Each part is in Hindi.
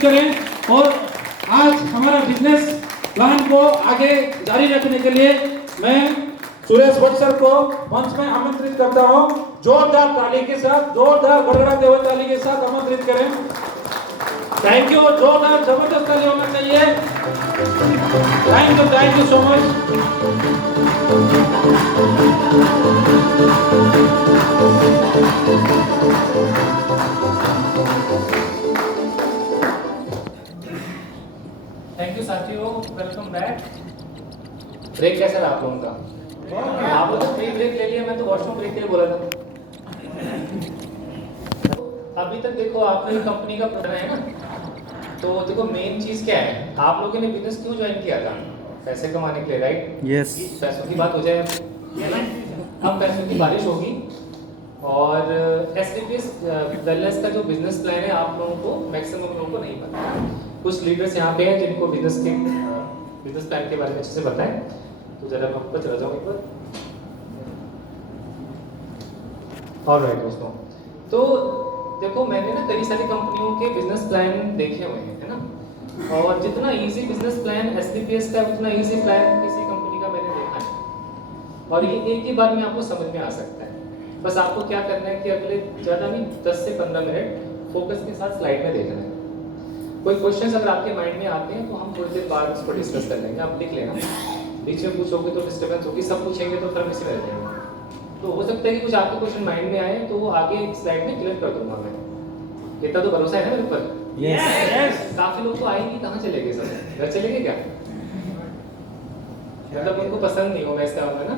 आमंत्रित करें और आज हमारा बिजनेस प्लान को आगे जारी रखने के लिए मैं सुरेश भट्ट सर को मंच में आमंत्रित करता हूं। जोरदार ताली के साथ, जोरदार गड़गड़ाते हुए ताली के साथ आमंत्रित करें। थैंक यू, जोरदार जबरदस्त ताली होना चाहिए। Thank you so much. Thank you साथियों, वेलकम बैक। ब्रेक कैसा रहा आप लोगों का? आप लोगों ने फ्री ब्रेक ले लिया, मैं तो वॉशरूम ब्रेक के लिए बोला था। अभी तक देखो आपने कंपनी का प्रोडक्ट है ना, तो देखो मेन चीज क्या है, आप लोगों ने बिजनेस क्यों ज्वाइन किया था? पैसे कमाने के लिए, राइट? यस। पैसों की बात हो जाए है ना, अब पैसों की बारिश होगी। और एसडीपीएस वेलनेस का जो बिजनेस प्लान है आप लोगों को, मैक्सिमम लोगों को नहीं पता। कुछ लीडर्स यहाँ पे हैं जिनको बिजनेस प्लान के बारे में अच्छे से पता है, तो जरा मैं ऊपर चला जाऊँ एक बार। ऑलराइट दोस्तों, तो देखो मैंने ना कई सारी कंपनियों के बिजनेस प्लान देखे हुए हैं, है ना, और जितना इजी बिजनेस प्लान एसडीपीएस का उतना इजी प्लान किसी कंपनी का मैंने देखा है, और ये एक ही बार में आपको समझ में आ सकता है। बस आपको क्या करना है कि अगले ज़्यादा नहीं 10 से 15 मिनट फोकस के साथ स्लाइड में देखना है। कोई क्वेश्चंस अगर आपके माइंड में आते हैं तो हम थोड़ी देर बाद उसको डिस्कस कर लेंगे, आप लिख लेना। बीच में पूछोगे तो डिस्टर्बेंस होगी, सब पूछेंगे तो फिर मिस रह जाएंगे। तो हो सकता है कि कुछ आपके क्वेश्चन माइंड में आए तो वो आगे एक स्लाइड में क्लियर कर दूंगा मैं। इतना तो भरोसा है ना मेरे ऊपर? यस। काफी लोग तो आए नहीं, कहाँ चले गए सब? घर चले गए क्या? मतलब उनको पसंद नहीं होगा इसका है ना।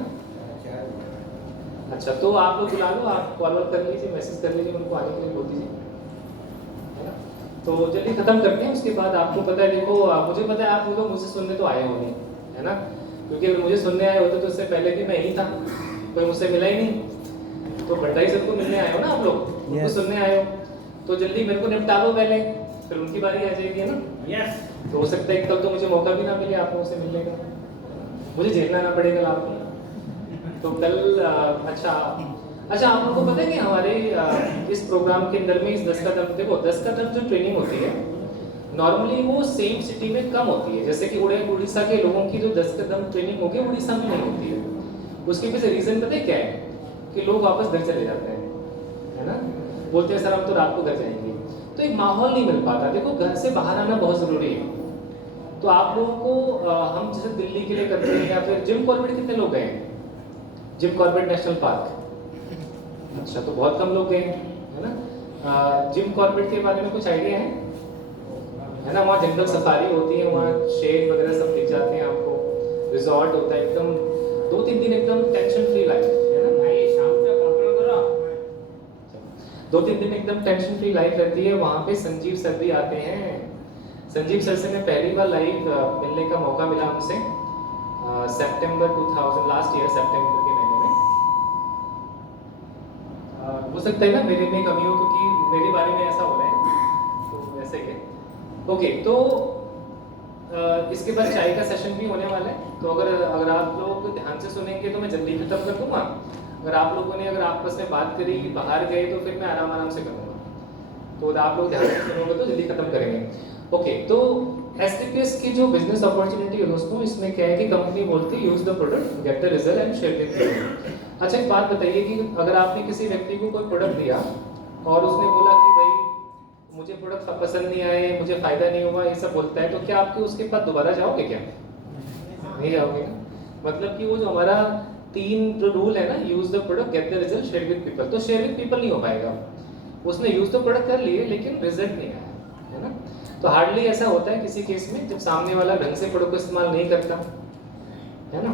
अच्छा, तो आप लोग बुला लो, आप कॉल कर लीजिए, मैसेज कर लीजिए, उनको आने के लिए बोल दीजिए, है ना। तो जल्दी खत्म करते हैं, उसके बाद आपको पता है, देखो मुझे पता है आप लोग मुझसे सुनने तो आए होंगे, है ना, क्योंकि अगर मुझे सुनने आए होते तो इससे पहले भी मैं यही था, कोई मुझसे मिला ही नहीं। तो भट्टाई सर को मिलने आए हो ना आप लोग, उनको सुनने आए हो, तो जल्दी मेरे को निपटा लो पहले, फिर उनकी बारी आ जाएगी, है ना। यस। तो हो सकता है कल तो मुझे मौका भी ना मिले आप लोगों से मिलने का, मुझे झेलना ना पड़े कल आपको। तो कल अच्छा आप लोगों को पता है कि हमारे इस प्रोग्राम के अंदर में इस 10 का दम, देखो 10 का दम जो ट्रेनिंग होती है नॉर्मली वो सेम सिटी में कम होती है। जैसे कि उड़ीसा के लोगों की जो 10 का दम ट्रेनिंग होगी उड़ीसा में नहीं होती है। उसके पीछे रीजन पता है क्या है? कि लोग वापस घर चले जाते हैं, है ना, बोलते हैं सर हम तो रात को घर जाएंगे, तो एक माहौल नहीं मिल पाता। देखो घर से बाहर आना बहुत ज़रूरी है। तो आप लोगों को हम जैसे दिल्ली के लिए करते हैं, या फिर जिम कॉर्बेट कितने लोग गए हैं? जिम कॉर्बेट नेशनल पार्क, अच्छा तो बहुत कम लोग गए, है ना। जिम कॉर्बेट के बारे में कुछ आइडिया है ना? वहाँ जंगल सफारी होती है, वहाँ शेर वगैरह सब दिख जाते हैं आपको, रिजॉर्ट होता है, एकदम 2-3 दिन एकदम टेंशन फ्री लाइफ, है ना भाई, शाम का कंट्रोल करो। 2-3 दिन एकदम टेंशन फ्री लाइफ रहती है। वहाँ पे संजीव सर भी आते हैं। संजीव सर से मैं पहली बार लाइव मिलने का मौका मिला उनसे सितंबर 2000 लास्ट ईयर सितंबर के महीने में। हो सकता है ना मेरे में कमी हो, क्योंकि मेरे बारे में ऐसा हो रहा है, तो वैसे ही है। ओके, तो इसके बाद चाय का सेशन भी होने वाला है, तो अगर आप लोग ध्यान से सुनेंगे तो मैं जल्दी खत्म कर दूंगा। अगर आप लोगों ने अगर आपस में बात करी, बाहर गए, तो फिर मैं आराम से करूँगा। तो आप लोग ध्यान से सुनोगे तो जल्दी खत्म करेंगे। ओके, तो एसडीपीएस की जो बिजनेस अपॉर्चुनिटी है दोस्तों, इसमें क्या है कि कंपनी बोलती है use the product, get the result and share with people. अच्छा एक बात बताइए कि अगर आपने किसी व्यक्ति को कोई प्रोडक्ट दिया और उसने बोला कि भाई मुझे प्रोडक्ट पसंद नहीं आए, मुझे फायदा नहीं हुआ, ये सब बोलता है, तो क्या आपके उसके पास दोबारा जाओगे? क्या नहीं जाओगे ना। मतलब कि वो जो हमारा 3 जो रूल है ना, use the product, get the result, share with people, तो शेयर विद पीपल नहीं हो पाएगा। उसने यूज द प्रोडक्ट कर लिए लेकिन रिजल्ट नहीं आया, है ना। तो हार्डली ऐसा होता है किसी केस में जब सामने वाला ढंग से प्रोडक्ट को इस्तेमाल नहीं करता, है ना।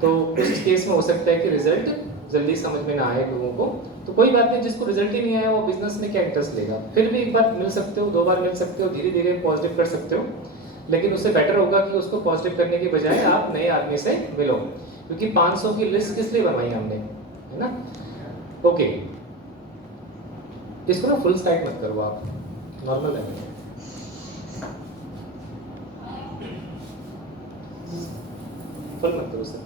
तो उस केस में हो सकता है कि रिजल्ट जल्दी समझ में ना आए लोगों को। तो कोई बात नहीं, जिसको रिजल्ट ही नहीं आया वो बिजनेस में क्या इंटरेस्ट लेगा। फिर भी एक बार मिल सकते हो, 2 बार मिल सकते हो, धीरे धीरे पॉजिटिव कर सकते हो, लेकिन उससे बेटर होगा कि उसको पॉजिटिव करने के बजाय आप नए आदमी से मिलो, क्योंकि 500 की लिस्ट किस लिए बनवाई हमने, है ना। ओके, इसको ना फुल स्लाइड मत करो आप, नॉर्मल है, फुल मत करो सर।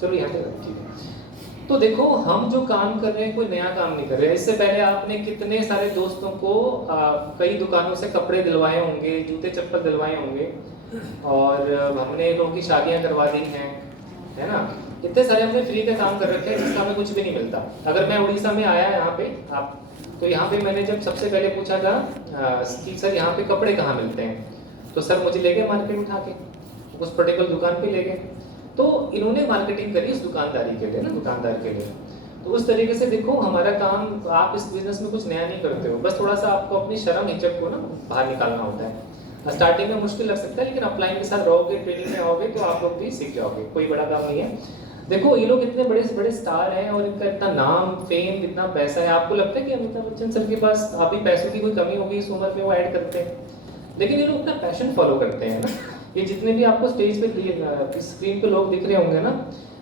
चलो यहाँ पे रखिए। तो देखो हम जो काम कर रहे हैं कोई नया काम नहीं कर रहे हैं। इससे पहले आपने कितने सारे दोस्तों को कई दुकानों से कपड़े दिलवाए होंगे, जूते चप्पल दिलवाए होंगे, और हमने लोगों की शादियां करवा दी हैं, है ना। इतने सारे हमने फ्री के काम कर रखे हैं जिसका हमें कुछ भी नहीं मिलता। अगर मैं उड़ीसा में आया यहाँ पे आप, तो यहाँ पे मैंने जब सबसे पहले पूछा था कि सर यहाँ पे कपड़े कहाँ मिलते हैं, तो सर मुझे ले गए मार्केट उठा के, उस पर्टिकुलर दुकान पे ले गए। तो इन्होंने मार्केटिंग करी उस दुकानदारी के लिए ना, दुकानदार के लिए। तो उस तरीके से देखो हमारा काम, आप इस बिजनेस में कुछ नया नहीं करते हो, बस थोड़ा सा आपको अपनी शर्म हिचक को ना बाहर निकालना होता है। स्टार्टिंग में मुश्किल लग सकता है, लेकिन अपलाइन के साथ रहोगे, ट्रेनिंग में आओगे तो आप लोग भी सीख जाओगे, कोई बड़ा काम नहीं है। देखो ये लोग इतने बड़े से बड़े स्टार हैं और इनका इतना नाम, फेम, इतना पैसा है। आपको लगता है कि अमिताभ बच्चन सर के पास अभी पैसों की कोई कमी होगी इस उम्र में, वो ऐड करते हैं, लेकिन ये लोग अपना पैशन फॉलो करते हैं ना। ये जितने भी आपको स्टेज पे स्क्रीन पे लोग दिख रहे होंगे ना,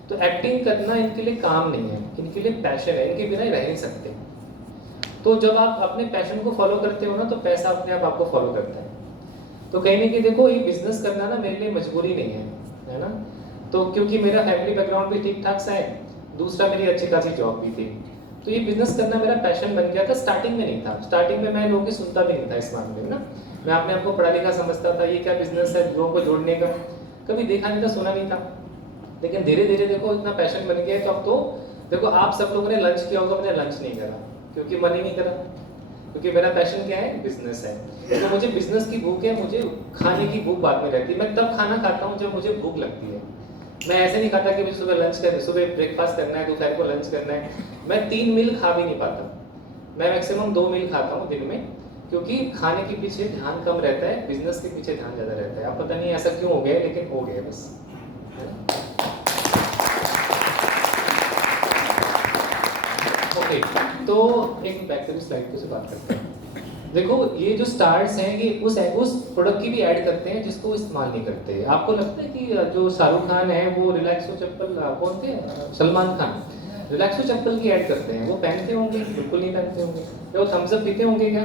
तो एक्टिंग करना इनके लिए काम नहीं है, इनके लिए पैशन है, इनके बिना रह नहीं सकते। तो जब आप अपने पैशन को फॉलो करते हो ना, तो पैसा अपने आप आपको फॉलो करता है। तो कहीं ना कहीं देखो ये बिजनेस करना ना मेरे लिए मजबूरी नहीं है ना। तो क्योंकि मेरा फैमिली बैकग्राउंड भी ठीक ठाक सा है, दूसरा मेरी अच्छी खासी जॉब भी थी, तो ये बिजनेस करना मेरा पैशन बन गया था। स्टार्टिंग में नहीं था, स्टार्टिंग में मैं लोगों की सुनता भी नहीं था इस मामले में ना। मैं अपने आप को पढ़ा लिखा समझता था, ये क्या बिजनेस है लोगों को जोड़ने का, कभी देखा नहीं था, सुना नहीं था। लेकिन धीरे धीरे देखो इतना पैशन बन गया, तो अब तो देखो आप सब लोगों ने लंच किया होगा, मैंने लंच नहीं करा क्योंकि मन ही नहीं करा, क्योंकि मेरा पैशन क्या है, बिजनेस है। तो मुझे बिजनेस की भूख है, मुझे खाने की भूख बाद में रहती है। मैं तब खाना खाता हूँ जब मुझे भूख लगती है। मैं ऐसे नहीं खाता कि मुझे सुबह लंच करना, सुबह ब्रेकफास्ट करना है, दोपहर को लंच करना है। मैं 3 मील खा भी नहीं पाता, मैं मैक्सिमम 2 मील खाता हूँ दिन में, क्योंकि खाने के पीछे ध्यान कम रहता है, बिजनेस के पीछे ध्यान ज़्यादा रहता है। आप पता नहीं ऐसा क्यों हो गया, लेकिन हो गया बस। ओके, तो एक बैक टू स्लाइड पे से बात करते हैं। देखो ये जो स्टार्स हैं ये उस प्रोडक्ट की भी ऐड करते हैं जिसको इस्तेमाल नहीं करते। आपको लगता है कि जो शाहरुख खान है वो रिलैक्सो चप्पल, कौन थे, सलमान खान, रिलैक्सो चप्पल की ऐड करते हैं, वो पहनते होंगे? बिल्कुल नहीं पहनते होंगे। वो थम्स अप पीते होंगे क्या?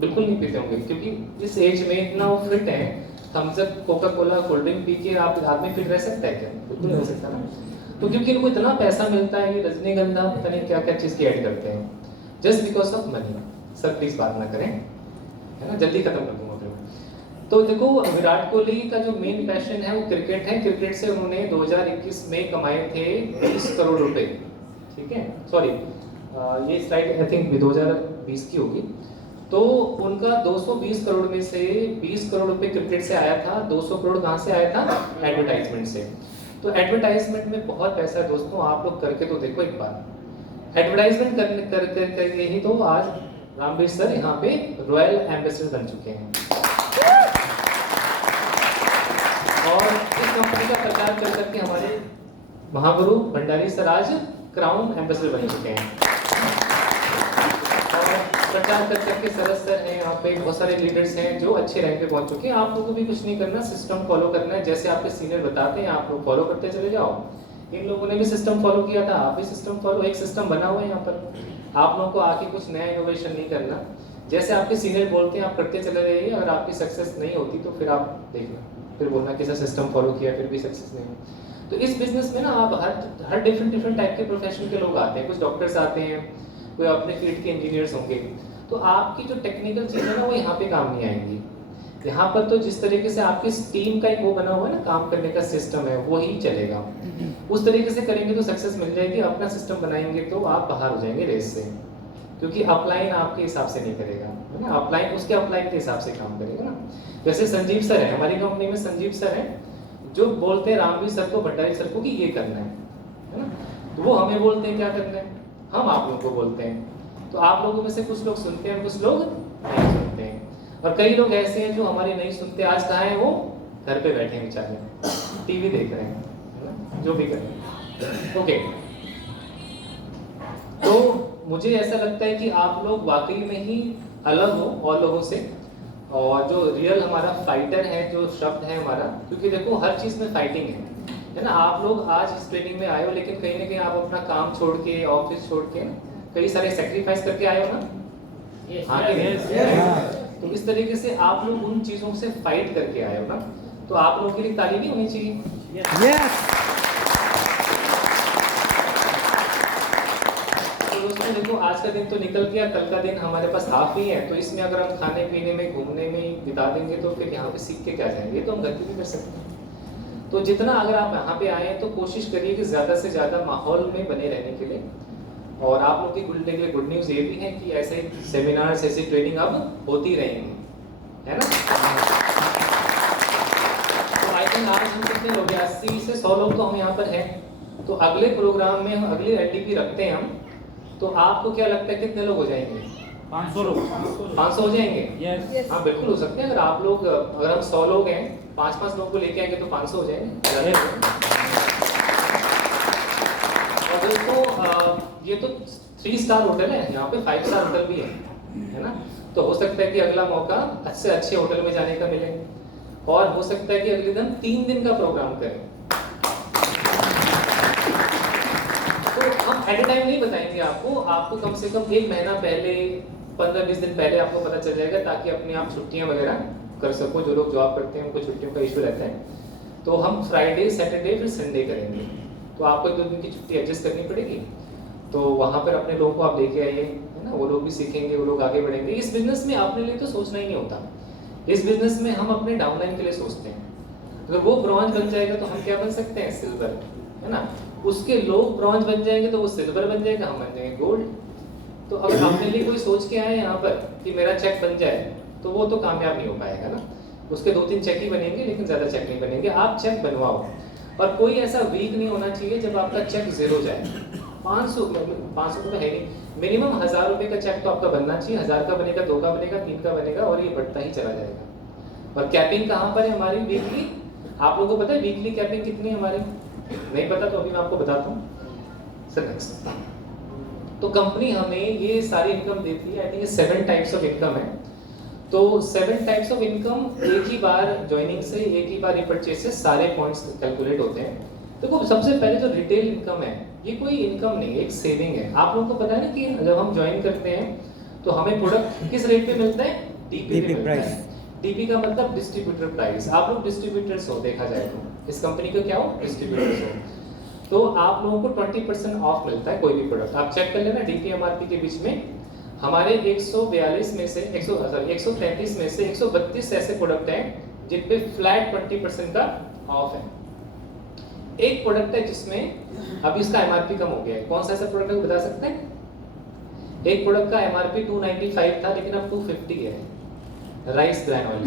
बिल्कुल नहीं पीते होंगे, क्योंकि इस एज में इतना वो फिट है। Thums Up, Coca Cola, cold drink पी के आप आदमी फिट रह सकता है क्या? बिल्कुल नहीं हो सकता ना। तो क्योंकि इनको इतना पैसा मिलता है, ये रजनीगंधा पता नहीं क्या क्या चीज़ की ऐड करते हैं, just because of money. Sir please बात ना करें, है ना, जल्दी खत्म कर दूंगा फिर। तो देखो विराट कोहली का जो मेन पैशन है वो क्रिकेट है। क्रिकेट से उन्होंने 2021 में कमाए थे 20 करोड़ रुपए, ठीक है, सॉरी ये स्लाइड आई थिंक 2020 की होगी। तो उनका 220 करोड़ में से 20 करोड़ रुपए क्रिकेट से आया था। 200 करोड़ कहाँ से आया था? एडवर्टाइजमेंट से। तो एडवर्टाइजमेंट में बहुत पैसा है दोस्तों, आप लोग करके तो देखो एक बार। एडवर्टाइजमेंट करके ही तो आज रामवीर सर यहाँ पे रॉयल एम्बेसडर बन चुके हैं, और इस कंपनी का प्रचार कर करके हमारे महागुरु भंडारी सर आज क्राउन एम्बेसडर बन चुके हैं। और प्रचार कर करके सरस सर हैं यहाँ पे, बहुत सारे लीडर्स हैं जो अच्छे रैंक पे पहुंच चुके हैं। आप लोगों को भी कुछ नहीं करना, सिस्टम फॉलो करना है, जैसे आपके सीनियर बताते हैं आप लोग फॉलो करते चले जाओ। इन लोगों ने भी सिस्टम फॉलो किया था, आप भी सिस्टम फॉलो, एक सिस्टम बना हुआ है यहाँ पर। आप लोगों को आके कुछ नया इनोवेशन नहीं करना, जैसे आपके सीनियर बोलते हैं आप करते चले जाइए। अगर आपकी सक्सेस नहीं होती तो फिर आप देखना, फिर बोलना कि सर सिस्टम फॉलो किया फिर भी सक्सेस नहीं हुई। तो इस बिजनेस में ना आप हर डिफरेंट टाइप के प्रोफेशन के लोग आते हैं। कुछ डॉक्टर्स आते हैं, कोई अपने फील्ड के इंजीनियर्स होंगे। तो आपकी जो टेक्निकल चीज़ें ना वो यहाँ पे काम नहीं आएंगी। यहाँ पर तो जिस तरीके से आपकी टीम का एक वो बना हुआ है ना, काम करने का सिस्टम है, वो ही चलेगा। उस तरीके से करेंगे तो सक्सेस मिल जाएगी। अपना सिस्टम बनाएंगे तो आप बाहर हो जाएंगे रेस से, क्योंकि अपलाइन आपके हिसाब से नहीं करेगा, है ना, अपलाइन उसके अपलाइन के हिसाब से काम करेगा ना। जैसे संजीव सर है हमारी कंपनी में, संजीव सर हैं जो बोलते हैं रामवीर सर को, भट्टारी सर को कि ये करना है ना, तो वो हमें बोलते हैं क्या करना है, हम आप लोगों को बोलते हैं। तो आप लोगों में से कुछ लोग सुनते हैं, कुछ लोग नहीं सुनते हैं, और कई लोग ऐसे हैं जो हमारी नहीं सुनते। आज कहाँ है वो? घर पे बैठे हैं बेचारे, टीवी देख रहे हैं, है ना, जो भी कर रहे हैं। ओके, तो मुझे ऐसा लगता है कि आप लोग वाकई में ही अलग हो और लोगों से, और जो रियल हमारा फाइटर है, जो शब्द है हमारा, क्योंकि देखो हर चीज़ में फाइटिंग है ना। आप लोग आज इस ट्रेनिंग में आए हो, लेकिन कहीं ना कहीं आप अपना काम छोड़ के, ऑफिस छोड़ के, कई सारे सेक्रीफाइस करके आए हो ना। हाँ कि नहीं? तो इस तरीके से आप लोग उन चीज़ों से फाइट करके आए हो ना, तो आप लोगों के लिए ताली नहीं होनी चाहिए? तो देखो आज का दिन तो निकल गया, कल का दिन हमारे पास हाफ ही है, तो इसमें अगर हम खाने पीने में घूमने में बिता देंगे तो फिर यहाँ पे सीख के क्या जाएंगे, ये तो हम घर पे भी कर सकते हैं। तो जितना अगर आप यहाँ पे आए तो कोशिश करिए कि ज़्यादा से ज़्यादा माहौल में बने रहने के लिए। और आप लोग की गुड न्यूज़ ये भी है कि ऐसे सेमिनार्स, ऐसी ट्रेनिंग अब होती रहेंगी, है ना। तो आई थिंक आज हम कितने लोग हैं, 80 से 100 लोग तो हम यहाँ पर हैं। तो अगले प्रोग्राम में हम अगली एलटीपी रखते हैं हम, तो आपको क्या लगता है कितने लोग हो जाएंगे? 500 लोग 500 हो जाएंगे? यस। हाँ बिल्कुल हो सकते हैं। अगर आप लोग, अगर हम 100 लोग हैं, 5-5 लोग को लेके आएंगे तो 500 हो जाएंगे। और दोस्तों ये तो 3 स्टार होटल है, यहाँ पे 5 स्टार होटल भी है ना। तो हो सकता है कि अगला मौका अच्छे अच्छे होटल में जाने का मिले, और हो सकता है कि अगले दिन 3 दिन का प्रोग्राम करें। तो हम एट ए टाइम नहीं बताएंगे आपको कम से कम 1 महीना पहले, 15-20 दिन पहले आपको पता चल जाएगा, ताकि अपने आप छुट्टियां वगैरह कर सको। जो लोग जॉब करते हैं उनको छुट्टियों का इशू रहता है। तो हम फ्राइडे, सैटरडे फिर संडे करेंगे, तो आपको 2 दिन की छुट्टी एडजस्ट करनी पड़ेगी। तो वहाँ पर अपने लोगों को आप लेके आइए, है ना। वो लोग भी सीखेंगे, वो लोग आगे बढ़ेंगे। इस बिजनेस में अपने लिए तो सोचना ही नहीं होता, इस बिजनेस में हम अपने डाउनलाइन के लिए सोचते हैं। अगर वो ब्रॉन्ज बन जाएगा तो हम क्या बन सकते हैं? सिल्वर, है ना। उसके लोग ब्रॉन्ज बन जाएंगे तो वो सिल्वर बन जाएगा, हम बन जाएंगे गोल्ड। तो अगर अपने लिए कोई सोच के आए यहाँ पर कि मेरा चेक बन जाए, तो वो तो कामयाब नहीं हो पाएगा ना। उसके 2-3 चेक ही बनेंगे, लेकिन ज़्यादा चेक नहीं बनेंगे। आप चेक बनवाओ, और कोई ऐसा वीक नहीं होना चाहिए जब आपका चेक ज़ीरो जाए। 500 तो है नहीं, मिनिमम 1000 रुपये का चेक तो आपका बनना चाहिए। 1000 का बनेगा, 2 का बनेगा, 3 का बनेगा, और ये बढ़ता ही चला जाएगा। और कैपिंग कहाँ पर है हमारी? वीकली। आप लोगों को पता है वीकली कैपिंग कितनी है हमारी? नहीं पता तो अभी मैं आपको बताता हूँ। Sir next. तो कंपनी हमें ये सारी इनकम देती है। I think 7 types of income है। तो 7 टाइप्स ऑफ इनकम एक ही बार ज्वाइनिंग से, एक ही बार रिपर्चेज से सारे पॉइंट्स कैलकुलेट होते हैं। देखो सबसे पहले जो रिटेल इनकम है, ये कोई इनकम नहीं है, एक सेविंग है। आप लोगों को पता है ना कि जब हम ज्वाइन करते हैं तो हमें प्रोडक्ट किस रेट पे मिलता है? डीपी पे मिलता है। डीपी का मतलब डिस्ट्रीब्यूटर प्राइस। आप लोग डिस्ट्रीब्यूटर्स हो, देखा जाए तो इस कंपनी का क्या हो? डिस्ट्रीब्यूटर्स हो। तो आप लोगों को 20% ऑफ मिलता है कोई भी प्रोडक्ट। आप चेक कर लेना डीपी एमआरपी के बीच में हमारे 142 में से 133 में से 132 ऐसे प्रोडक्ट हैं जिन पे फ्लैट 20% का ऑफ है। एक प्रोडक्ट है जिसमें अभी इसका एमआरपी कम हो गया है। कौन सा ऐसा प्रोडक्ट है बता सकते हैं? एक प्रोडक्ट का एमआरपी 295 था, लेकिन अब 250 है। राइस ब्रान ऑयल,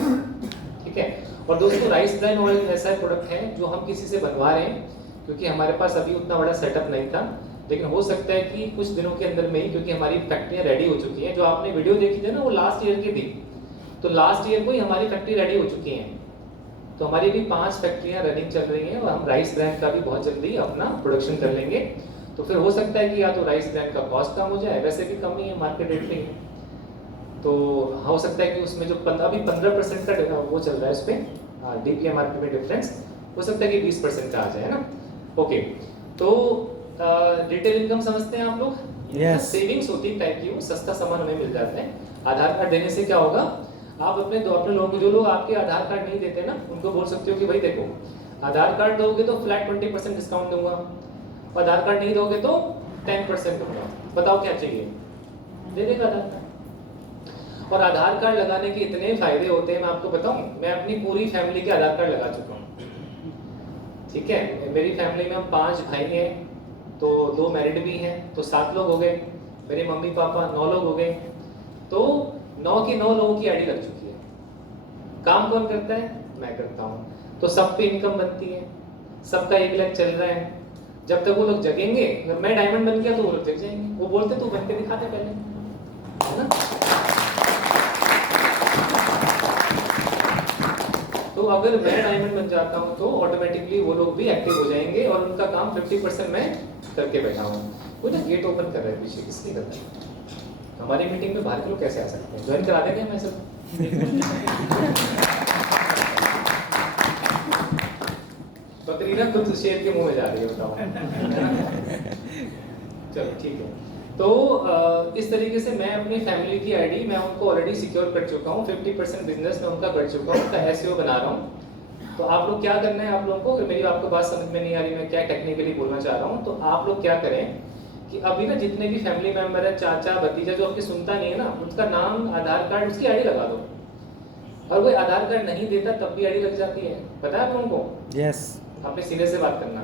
ठीक है। और दोस्तों राइस ब्रान ऑयल ऐसा प्रोडक्ट है जो हम किसी से बनवा रहे हैं, क्योंकि हमारे पास अभी उतना बड़ा सेटअप नहीं था। लेकिन हो सकता है कि कुछ दिनों के अंदर में ही, क्योंकि हमारी फैक्ट्रियाँ रेडी हो चुकी हैं। जो आपने वीडियो देखी थी ना, वो लास्ट ईयर की थी। तो लास्ट ईयर को ही हमारी फैक्ट्री रेडी हो चुकी हैं। तो हमारी भी 5 फैक्ट्रियाँ रनिंग चल रही हैं, और हम राइस ब्रांड का भी बहुत जल्दी अपना प्रोडक्शन कर लेंगे। तो फिर हो सकता है कि या तो राइस ब्रांड का कॉस्ट कम हो जाए, वैसे भी कम ही है मार्केट रेट में, तो हो सकता है कि उसमें जो 15% का वो चल रहा है उस पर डीपीएमआरपी में डिफरेंस, हो सकता है कि 20% का आ जाए ना। ओके, तो रिटेल इनकम समझते हैं आप लोग? Yes. सेविंग्स होती है टाइप की, वो सस्ता सामान हमें मिल जाता है। आधार कार्ड देने से क्या होगा? आप अपने लोगों को, जो लोग आपके आधार कार्ड नहीं देते ना, उनको बोल सकते हो कि भाई देखो, आधार कार्ड दोगे तो फ्लैट 20% डिस्काउंट दूंगा, और आधार कार्ड नहीं दोगे तो 10% दूंगा। बताओ क्या चाहिए? दे देगा आधार कार्ड। और आधार कार्ड लगाने के इतने फायदे होते हैं, मैं आपको बताऊं, मैं अपनी पूरी फैमिली के आधार कार्ड लगा चुका हूँ, ठीक है। मेरी फैमिली में हम 5 भाई हैं, तो 2 मैरिड भी हैं, तो 7 लोग हो गए। मेरे मम्मी पापा 9 लोग हो गए, तो 9 की 9 लोगों की आईडी लग चुकी है। काम कौन करता है? मैं करता हूँ। तो सब पे इनकम बनती है, सबका 1 लाख चल रहा है। जब तक वो लोग जगेंगे, अगर मैं डायमंड बन गया तो वो लोग जग जाएंगे। वो बोलते तू बन के दिखाते पहले, है ना। तो अगर मैं डायमंड बन जाता हूँ तो ऑटोमेटिकली वो लोग भी एक्टिव हो जाएंगे, और उनका काम 50% मैं करके बैठा हूँ। वो ना गेट ओपन कर रहा है पीछे, किसलिए कर रहा है? हमारी मीटिंग में बाहर के लोग कैसे आ सकते हैं? ज्वाइन करा देंगे मैं सब। बकरी ना खुद शेर के मुंह में जा रही है, बताओ। चलो ठीक है। तो इस तरीके से मैं अपनी फैमिली की आईडी मैं उनको ऑलरेडी सिक्योर कर चुका हूँ। 50% बिजनेस में उनका कर चुका हूँ, उनका एसईओ बना रहा हूँ। तो आप लोग क्या करना है, आप लोगों को, अगर मेरी आपको बात समझ में नहीं आ रही, मैं क्या टेक्निकली बोलना चाह रहा हूँ, तो आप लोग क्या करें कि अभी ना जितने भी फैमिली मेंबर है, चाचा भतीजा जो आपकी सुनता नहीं है ना, उसका नाम, आधार कार्ड, उसकी आईडी लगा दो। और कोई आधार कार्ड नहीं देता तब भी आईडी लग जाती है, पता है आप लोगों को? यस। अपने सीनियर से बात करना।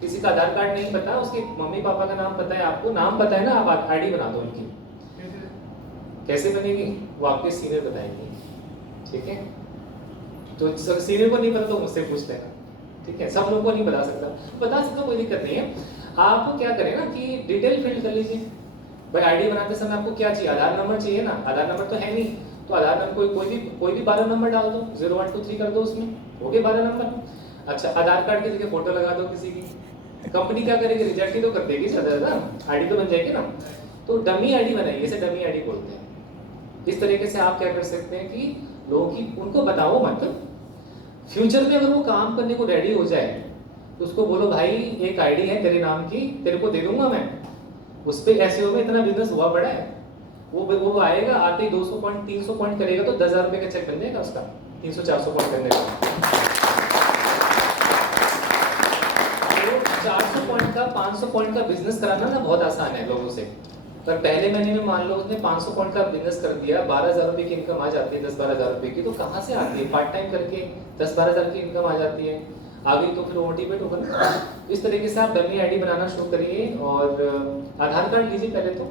किसी का आधार कार्ड नहीं पता, उसके मम्मी पापा का नाम पता है, आपको नाम पता है ना, आप आईडी बना दो उनकी। कैसे बनेगी वो आपके सीनियर बताएंगे, ठीक है? तो सीनियर को नहीं पता तो मुझसे पूछ लेना, ठीक है? सब लोगों को नहीं बता सकता कोई दिक्कत नहीं है। आपको क्या करें ना कि डिटेल फिल कर लीजिए। भाई आईडी बनाते समय आपको क्या चाहिए? आधार नंबर चाहिए ना, आधार नंबर तो है नहीं, तो आधार नंबर कोई भी 12 नंबर डाल दो, 0123 कर दो, उसमें हो गए 12 नंबर। अच्छा, आधार कार्ड की जगह फोटो लगा दो किसी की। कंपनी क्या करेगी? रिजेक्ट ही तो कर देगी ज्यादा, आईडी तो बन जाएगी ना। तो डमी आईडी बनाइए, इसे डमी आईडी बोलते हैं। इस तरीके से आप क्या कर सकते हैं कि लोगों की, उनको बताओ मत, फ्यूचर में अगर वो काम करने को रेडी हो जाए तो उसको बोलो भाई एक आईडी है तेरे नाम की, तेरे को दे दूंगा मैं, उस पे एसईओ में इतना बिजनेस हुआ बड़ा है, वो आएगा, आते ही 200 पॉइंट 300 पॉइंट करेगा तो 10,000 रुपए का चेक बन जाएगा उसका, 300-400 पॉइंट करने का। 400 पॉइंट का 500 पॉइंट का बिजनेस कराना ना बहुत आसान है लोगों से। पर पहले महीने में मान लो उसने 500 पॉइंट का बिजनेस कर दिया, 12,000 रुपए की इनकम आ जाती है, 10-12,000 रुपए की, तो कहाँ से आती है? पार्ट टाइम करके 10-12,000 की इनकम आ जाती है, आ गई तो फिर मोटिवेट होगा ना। इस तरीके से आप डमी आईडी बनाना शुरू करिए। और आधार कार्ड लीजिए पहले तो,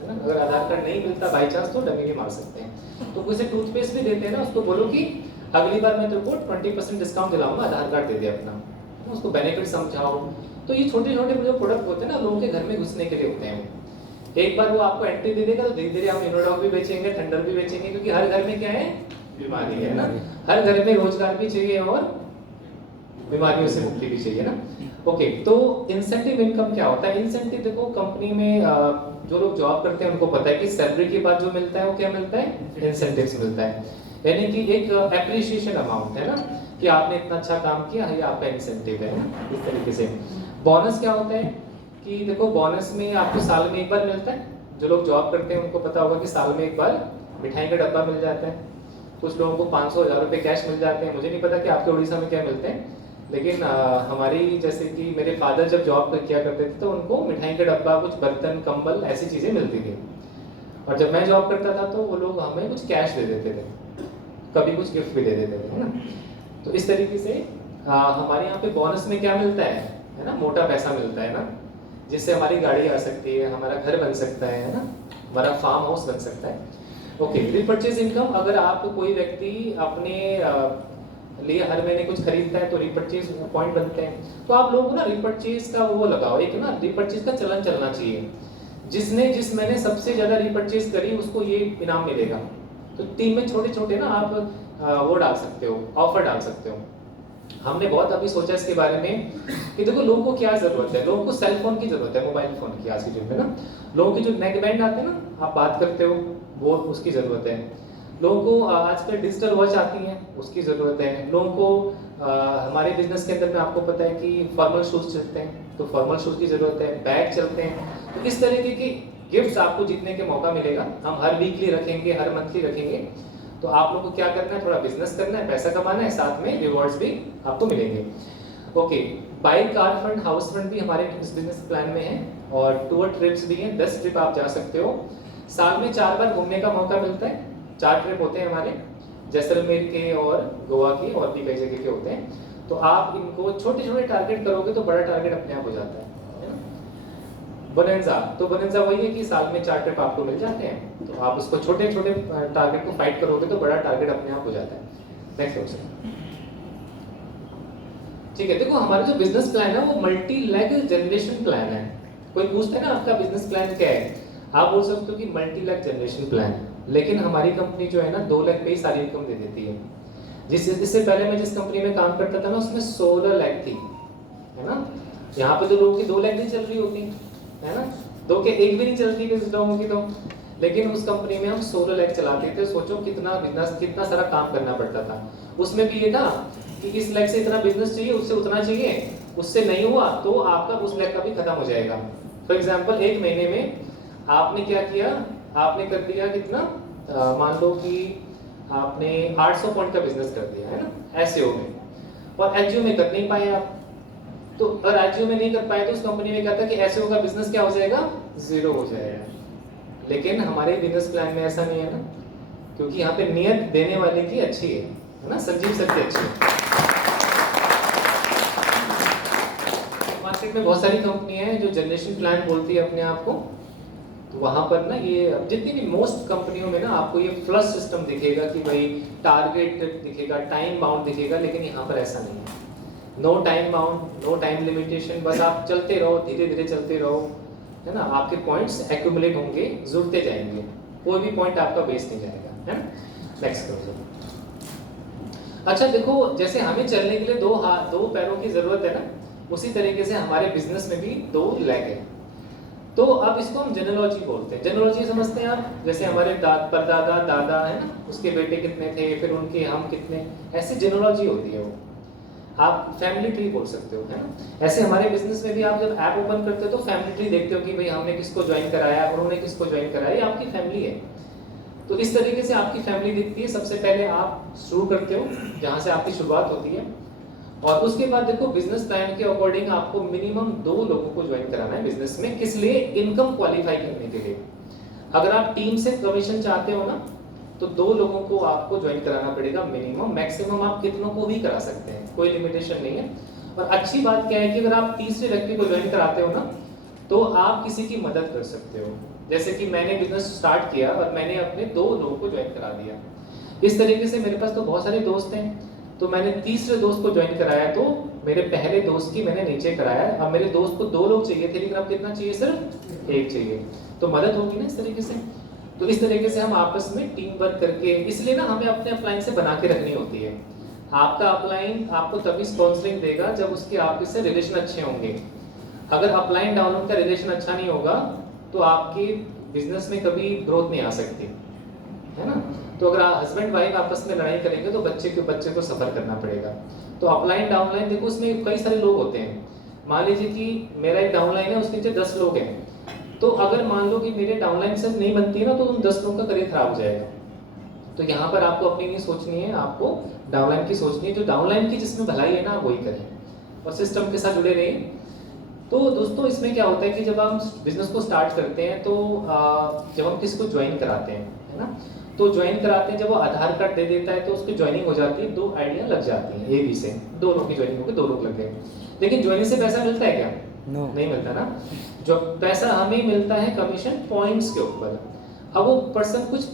है ना? अगर आधार कार्ड नहीं मिलता बाई चांस तो डमी भी मार सकते हैं। तो किसी टूथपेस्ट भी देते हैं ना, उसको बोलो कि अगली बार मैं तेरे को 20% डिस्काउंट दिलाऊंगा, आधार कार्ड दे दे अपना, उसको बेनिफिट समझाओ। तो ये छोटे छोटे जो प्रोडक्ट होते हैं ना, लोगों के घर में घुसने के लिए होते हैं। एक बार वो आपको एंट्री दे देगा तो धीरे धीरे हम इनोडॉग भी बेचेंगे, थंडर भी बेचेंगे, क्योंकि हर घर में क्या है? बीमारी है ना। हर घर में रोजगार भी चाहिए और बीमारियों से मुक्ति भी चाहिए ना। ओके, तो इंसेंटिव इनकम क्या होता है? इंसेंटिव देखो, कंपनी में जो लोग जॉब करते हैं उनको पता है कि सैलरी के बाद जो मिलता है वो क्या मिलता है? इंसेंटिव्स मिलता है, यानी कि एक एप्रिसिएशन अमाउंट है ना, कि आपने इतना अच्छा काम किया, ये आपका इंसेंटिव है। इस तरीके से बोनस क्या होता है कि देखो, बोनस में आपको साल में एक बार मिलता है। जो लोग जॉब करते हैं उनको पता होगा कि साल में एक बार मिठाई का डब्बा मिल जाता है। कुछ लोगों को 500-1000 रुपए कैश मिल जाते हैं। मुझे नहीं पता कि आपके उड़ीसा में क्या मिलते हैं, लेकिन हमारी, जैसे कि मेरे फादर जब जॉब किया करते थे तो उनको मिठाई का डब्बा, कुछ बर्तन, कंबल, ऐसी चीज़ें मिलती थी। और जब मैं जॉब करता था तो वो लोग हमें कुछ कैश दे देते थे, कभी कुछ गिफ्ट भी दे देते थे, है ना। तो इस तरीके से हमारे यहाँ पे बोनस में क्या मिलता है ना, मोटा पैसा मिलता है ना, जिससे हमारी गाड़ी आ सकती है, हमारा घर बन सकता है ना, हमारा फार्म हाउस बन सकता है। ओके, रिपर्चेज इनकम, अगर आप कोई व्यक्ति अपने लिए हर महीने कुछ खरीदता है तो रिपर्चेज पॉइंट बनते हैं। तो आप लोगों को ना रिपर्चेज का वो लगाओ, एक ना रिपर्चेज का चलन चलना चाहिए। जिसने जिस महीने सबसे ज्यादा रिपर्चेज करी उसको ये इनाम मिलेगा। तो टीम में छोटे छोटे ना आप वो डाल सकते हो, ऑफर डाल सकते हो। हमने बहुत अभी सोचा इसके बारे में कि देखो लोगों को क्या जरूरत है, लोगों को सेल फोन की जरूरत है, मोबाइल फोन की आज की डेट में ना। लोगों की जो नेक बैंड आते हैं ना, आप बात करते हो, वो उसकी जरूरत है। लोगों को आजकल डिजिटल वॉच आती हैं, उसकी ज़रूरत है। लोगों को हमारे बिजनेस के अंदर में आपको पता है कि फॉर्मल शूज़ चलते हैं, तो फॉर्मल शूज़ की ज़रूरत है, बैग चलते हैं। तो इस तरीके की गिफ्ट्स आपको जीतने के मौका मिलेगा। हम हर वीकली रखेंगे, हर मंथली रखेंगे। तो आप लोग को क्या करना है, थोड़ा बिजनेस करना है, पैसा कमाना है, साथ में रिवॉर्ड्स भी आपको मिलेंगे। Okay, bike, car fund, house fund भी हमारे इस बिजनेस प्लान में है। और टूर ट्रिप्स भी हैं, 10 ट्रिप आप जा सकते हो। साल में 4 बार घूमने का मौका मिलता है। 4 ट्रिप होते हैं हमारे, जैसलमेर के और गोवा के और भी कई जगह के होते हैं। तो आप इनको छोटे छोटे टारगेट करोगे तो बड़ा टारगेट अपने आप हो जाता है ना। बोनेंजा, तो बोनेंजा वही है कि साल में 4 ट्रिप आपको मिल जाते हैं, तो आप उसको छोटे छोटे टारगेट को फाइट करोगे तो बड़ा टारगेट अपने आप हो जाता है। Next question. ठीक है, देखो हमारा जो बिजनेस प्लान है वो मल्टी लेग जनरेशन प्लान है। कोई पूछता है ना आपका बिजनेस प्लान क्या है, आप बोल सकते हो कि मल्टी लेग जनरेशन प्लान। लेकिन हमारी कंपनी जो है ना 2 लाख पे ही सारी इनकम दे देती है। इससे पहले मैं जिस कंपनी में काम करता था ना उसमें 16 लाख थी, है ना। यहाँ पे तो लोगों की 2 लाख नहीं चल रही होती है ना, 2 के 1 भी नहीं चलती किसी लोगों की तो। लेकिन उस कंपनी में हम 16 लाख चलाते थे। सोचो कितना बिजनेस, कितना सारा काम करना पड़ता था। उसमें भी ये था कि इस लाख से इतना बिजनेस चाहिए, उससे उतना चाहिए, उससे नहीं हुआ तो आपका उस लाख का भी खत्म हो जाएगा। फॉर एग्जाम्पल 1 महीने में आपने क्या किया, आपने कर दिया कितना, मान लो कि आपने 800 पॉइंट का बिजनेस कर दिया है ना एसईओ में, और एचजीओ में कर नहीं पाए आप, तो अगर आईजीओ में नहीं कर पाए तो उस कंपनी में क्या था कि एसईओ का बिजनेस क्या हो जाएगा, जीरो हो जाएगा। लेकिन हमारे बिजनेस प्लान में ऐसा नहीं है ना, क्योंकि यहाँ पे नियत देने वाले की अच्छी है ना, संजीव सर की अच्छी है। मार्केट में बहुत सारी कंपनियां हैं जो जनरेशन प्लान बोलती है अपने आप को, तो वहां पर ना ये जितनी भी मोस्ट कंपनियों में ना आपको ये फ्लश सिस्टम दिखेगा कि भाई टारगेट दिखेगा, टाइम बाउंड दिखेगा, लेकिन यहाँ पर ऐसा नहीं है। No time bound, no time limitation, बस आप चलते रहो, धीरे धीरे चलते रहो, है ना। आपके पॉइंट्स एक्यूमुलेट होंगे, जुड़ते जाएंगे, कोई भी पॉइंट आपका वेस्ट नहीं जाएगा, है ना। नेक्स्ट करो। अच्छा देखो, जैसे हमें चलने के लिए दो पैरों की जरूरत है ना, उसी तरीके से हमारे बिजनेस में भी दो लेग है। तो अब इसको हम जेनेलॉजी बोलते हैं। जेनेलॉजी समझते हैं आप, जैसे हमारे परदादा दादा है ना, उसके बेटे कितने थे, फिर उनके हम कितने, ऐसे जेनेलॉजी होती है वो। आप फैमिली ट्री बोल सकते हो, है ना। ऐसे हमारे बिजनेस में भी आप जब ऐप ओपन करते हो तो फैमिली ट्री देखते हो कि भाई हमने किसको ज्वाइन कराया, उन्होंने किसको ज्वाइन कराया, ये आपकी फैमिली है। तो इस तरीके से आपकी फैमिली दिखती है। सबसे पहले आप शुरू करते हो जहाँ से आपकी शुरुआत होती है, और उसके बाद देखो बिजनेस प्लान के अकॉर्डिंग आपको मिनिमम 2 लोगों को ज्वाइन कराना है बिजनेस में। किस लिए? इनकम क्वालिफाई करने के लिए। अगर आप टीम से कमीशन चाहते हो ना, तो 2 लोगों को आपको ज्वाइन कराना पड़ेगा मिनिमम। मैक्सिमम आप कितनों को भी करा सकते हैं, कोई लिमिटेशन नहीं है। और अच्छी बात क्या है कि अगर आप तीसरे व्यक्ति को ज्वाइन कराते हो ना, तो आप किसी की मदद कर सकते हो। जैसे कि मैंने बिजनेस स्टार्ट किया और मैंने अपने 2 लोगों को ज्वाइन करा दिया। इस तरीके से मेरे पास तो बहुत सारे दोस्त हैं, तो मैंने तीसरे दोस्त को ज्वाइन कराया, तो मेरे पहले दोस्त की मैंने नीचे कराया। अब मेरे दोस्त को 2 लोग चाहिए थे, लेकिन अब कितना चाहिए? सिर्फ 1 चाहिए। तो मदद होगी ना इस तरीके से। तो इस तरीके से हम आपस में टीम वर्क करके, इसलिए ना हमें अपने अपलाइन से बना के रखनी होती है। आपका अपलाइन आपको तभी स्पॉन्सरिंग देगा जब उसके आपके से रिलेशन अच्छे होंगे। अगर अपलाइन डाउनलोड का रिलेशन अच्छा नहीं होगा तो आपके बिजनेस में कभी ग्रोथ नहीं आ सकती, है ना। तो अगर हस्बैंड वाइफ आपस में लड़ाई करेंगे तो बच्चे को सफर करना पड़ेगा। तो अपलाइन डाउनलाइन देखो, उसमें कई सारे लोग होते हैं। मान लीजिए कि मेरा एक डाउनलाइन है, उसके नीचे 10 लोग हैं, तो अगर मान लो कि मेरे डाउनलाइन से नहीं बनती है ना, तो उन 10 लोगों का करियर खराब हो जाएगा। तो यहाँ पर आपको अपनी नहीं सोचनी है, आपको डाउनलाइन की सोचनी है। जो डाउनलाइन की जिसमें भलाई है ना, आप वही करें और सिस्टम के साथ जुड़े रहिए। तो दोस्तों इसमें क्या होता है कि जब हम बिजनेस को स्टार्ट करते हैं, तो जब हम किसी को ज्वाइन कराते हैं, है ना, तो ज्वाइन कराते हैं, जब वो आधार कार्ड दे देता है तो उसकी ज्वाइनिंग हो जाती है। 2 आइडिया लग जाती है, AB से 2 लोग की ज्वाइनिंग होगी, 2 लोग लग गए। लेकिन ज्वाइनिंग से पैसा मिलता है क्या? नहीं मिलता ना। जो पैसा हमें मिलता है कमीशन पॉइंट्स के ऊपर। अब वो पर्सन कुछ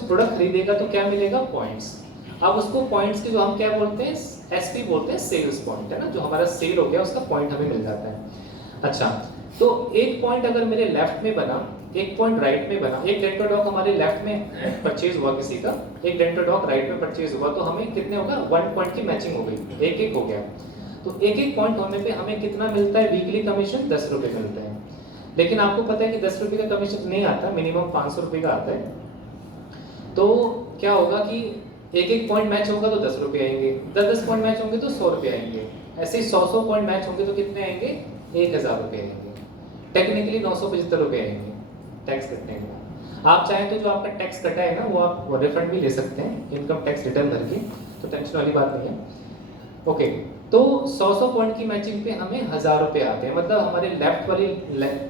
प्रोडक्ट खरीदेगा तो क्या मिलेगा? पॉइंट्स। अब उसको पॉइंट्स के जो हम क्या बोलते हैं, SP बोलते हैं, सेल्स पॉइंट, है ना। जो हमारा सेल हो गया उसका पॉइंट हमें मिल जाता है। अच्छा, तो एक पॉइंट अगर मेरे लेफ्ट में बना, एक पॉइंट राइट में बना, एक डेंटल डॉग हमारे लेफ्ट में परचेज हुआ किसी का, एक डेंटल डॉग राइट में परचेज हुआ, तो हमें कितने होगा? 1 पॉइंट की मैचिंग हो गई, एक हो गया। तो एक पॉइंट होने पे हमें कितना मिलता है? वीकली कमीशन 10 रुपये मिलता है। लेकिन आपको पता है कि 10 रुपये का कमीशन नहीं आता, मिनिमम 500 रुपये का आता है। तो क्या होगा कि एक पॉइंट मैच होगा तो 10 रुपये आएंगे, 10 पॉइंट मैच होंगे तो 100 रुपये आएंगे, ऐसे ही 100 पॉइंट मैच होंगे तो कितने आएंगे? 1000 रुपये आएंगे। टेक्निकली 975 रुपये आएंगे टैक्स कटने के। आप चाहें तो जो आपका टैक्स कटा है ना, वो आप रिफंड भी ले सकते हैं इनकम टैक्स रिटर्न भर के, तो टेंशन वाली बात नहीं है। ओके, तो 100 पॉइंट की मैचिंग पे हमें 1000 रुपये आते हैं। मतलब हमारे लेफ्ट वाली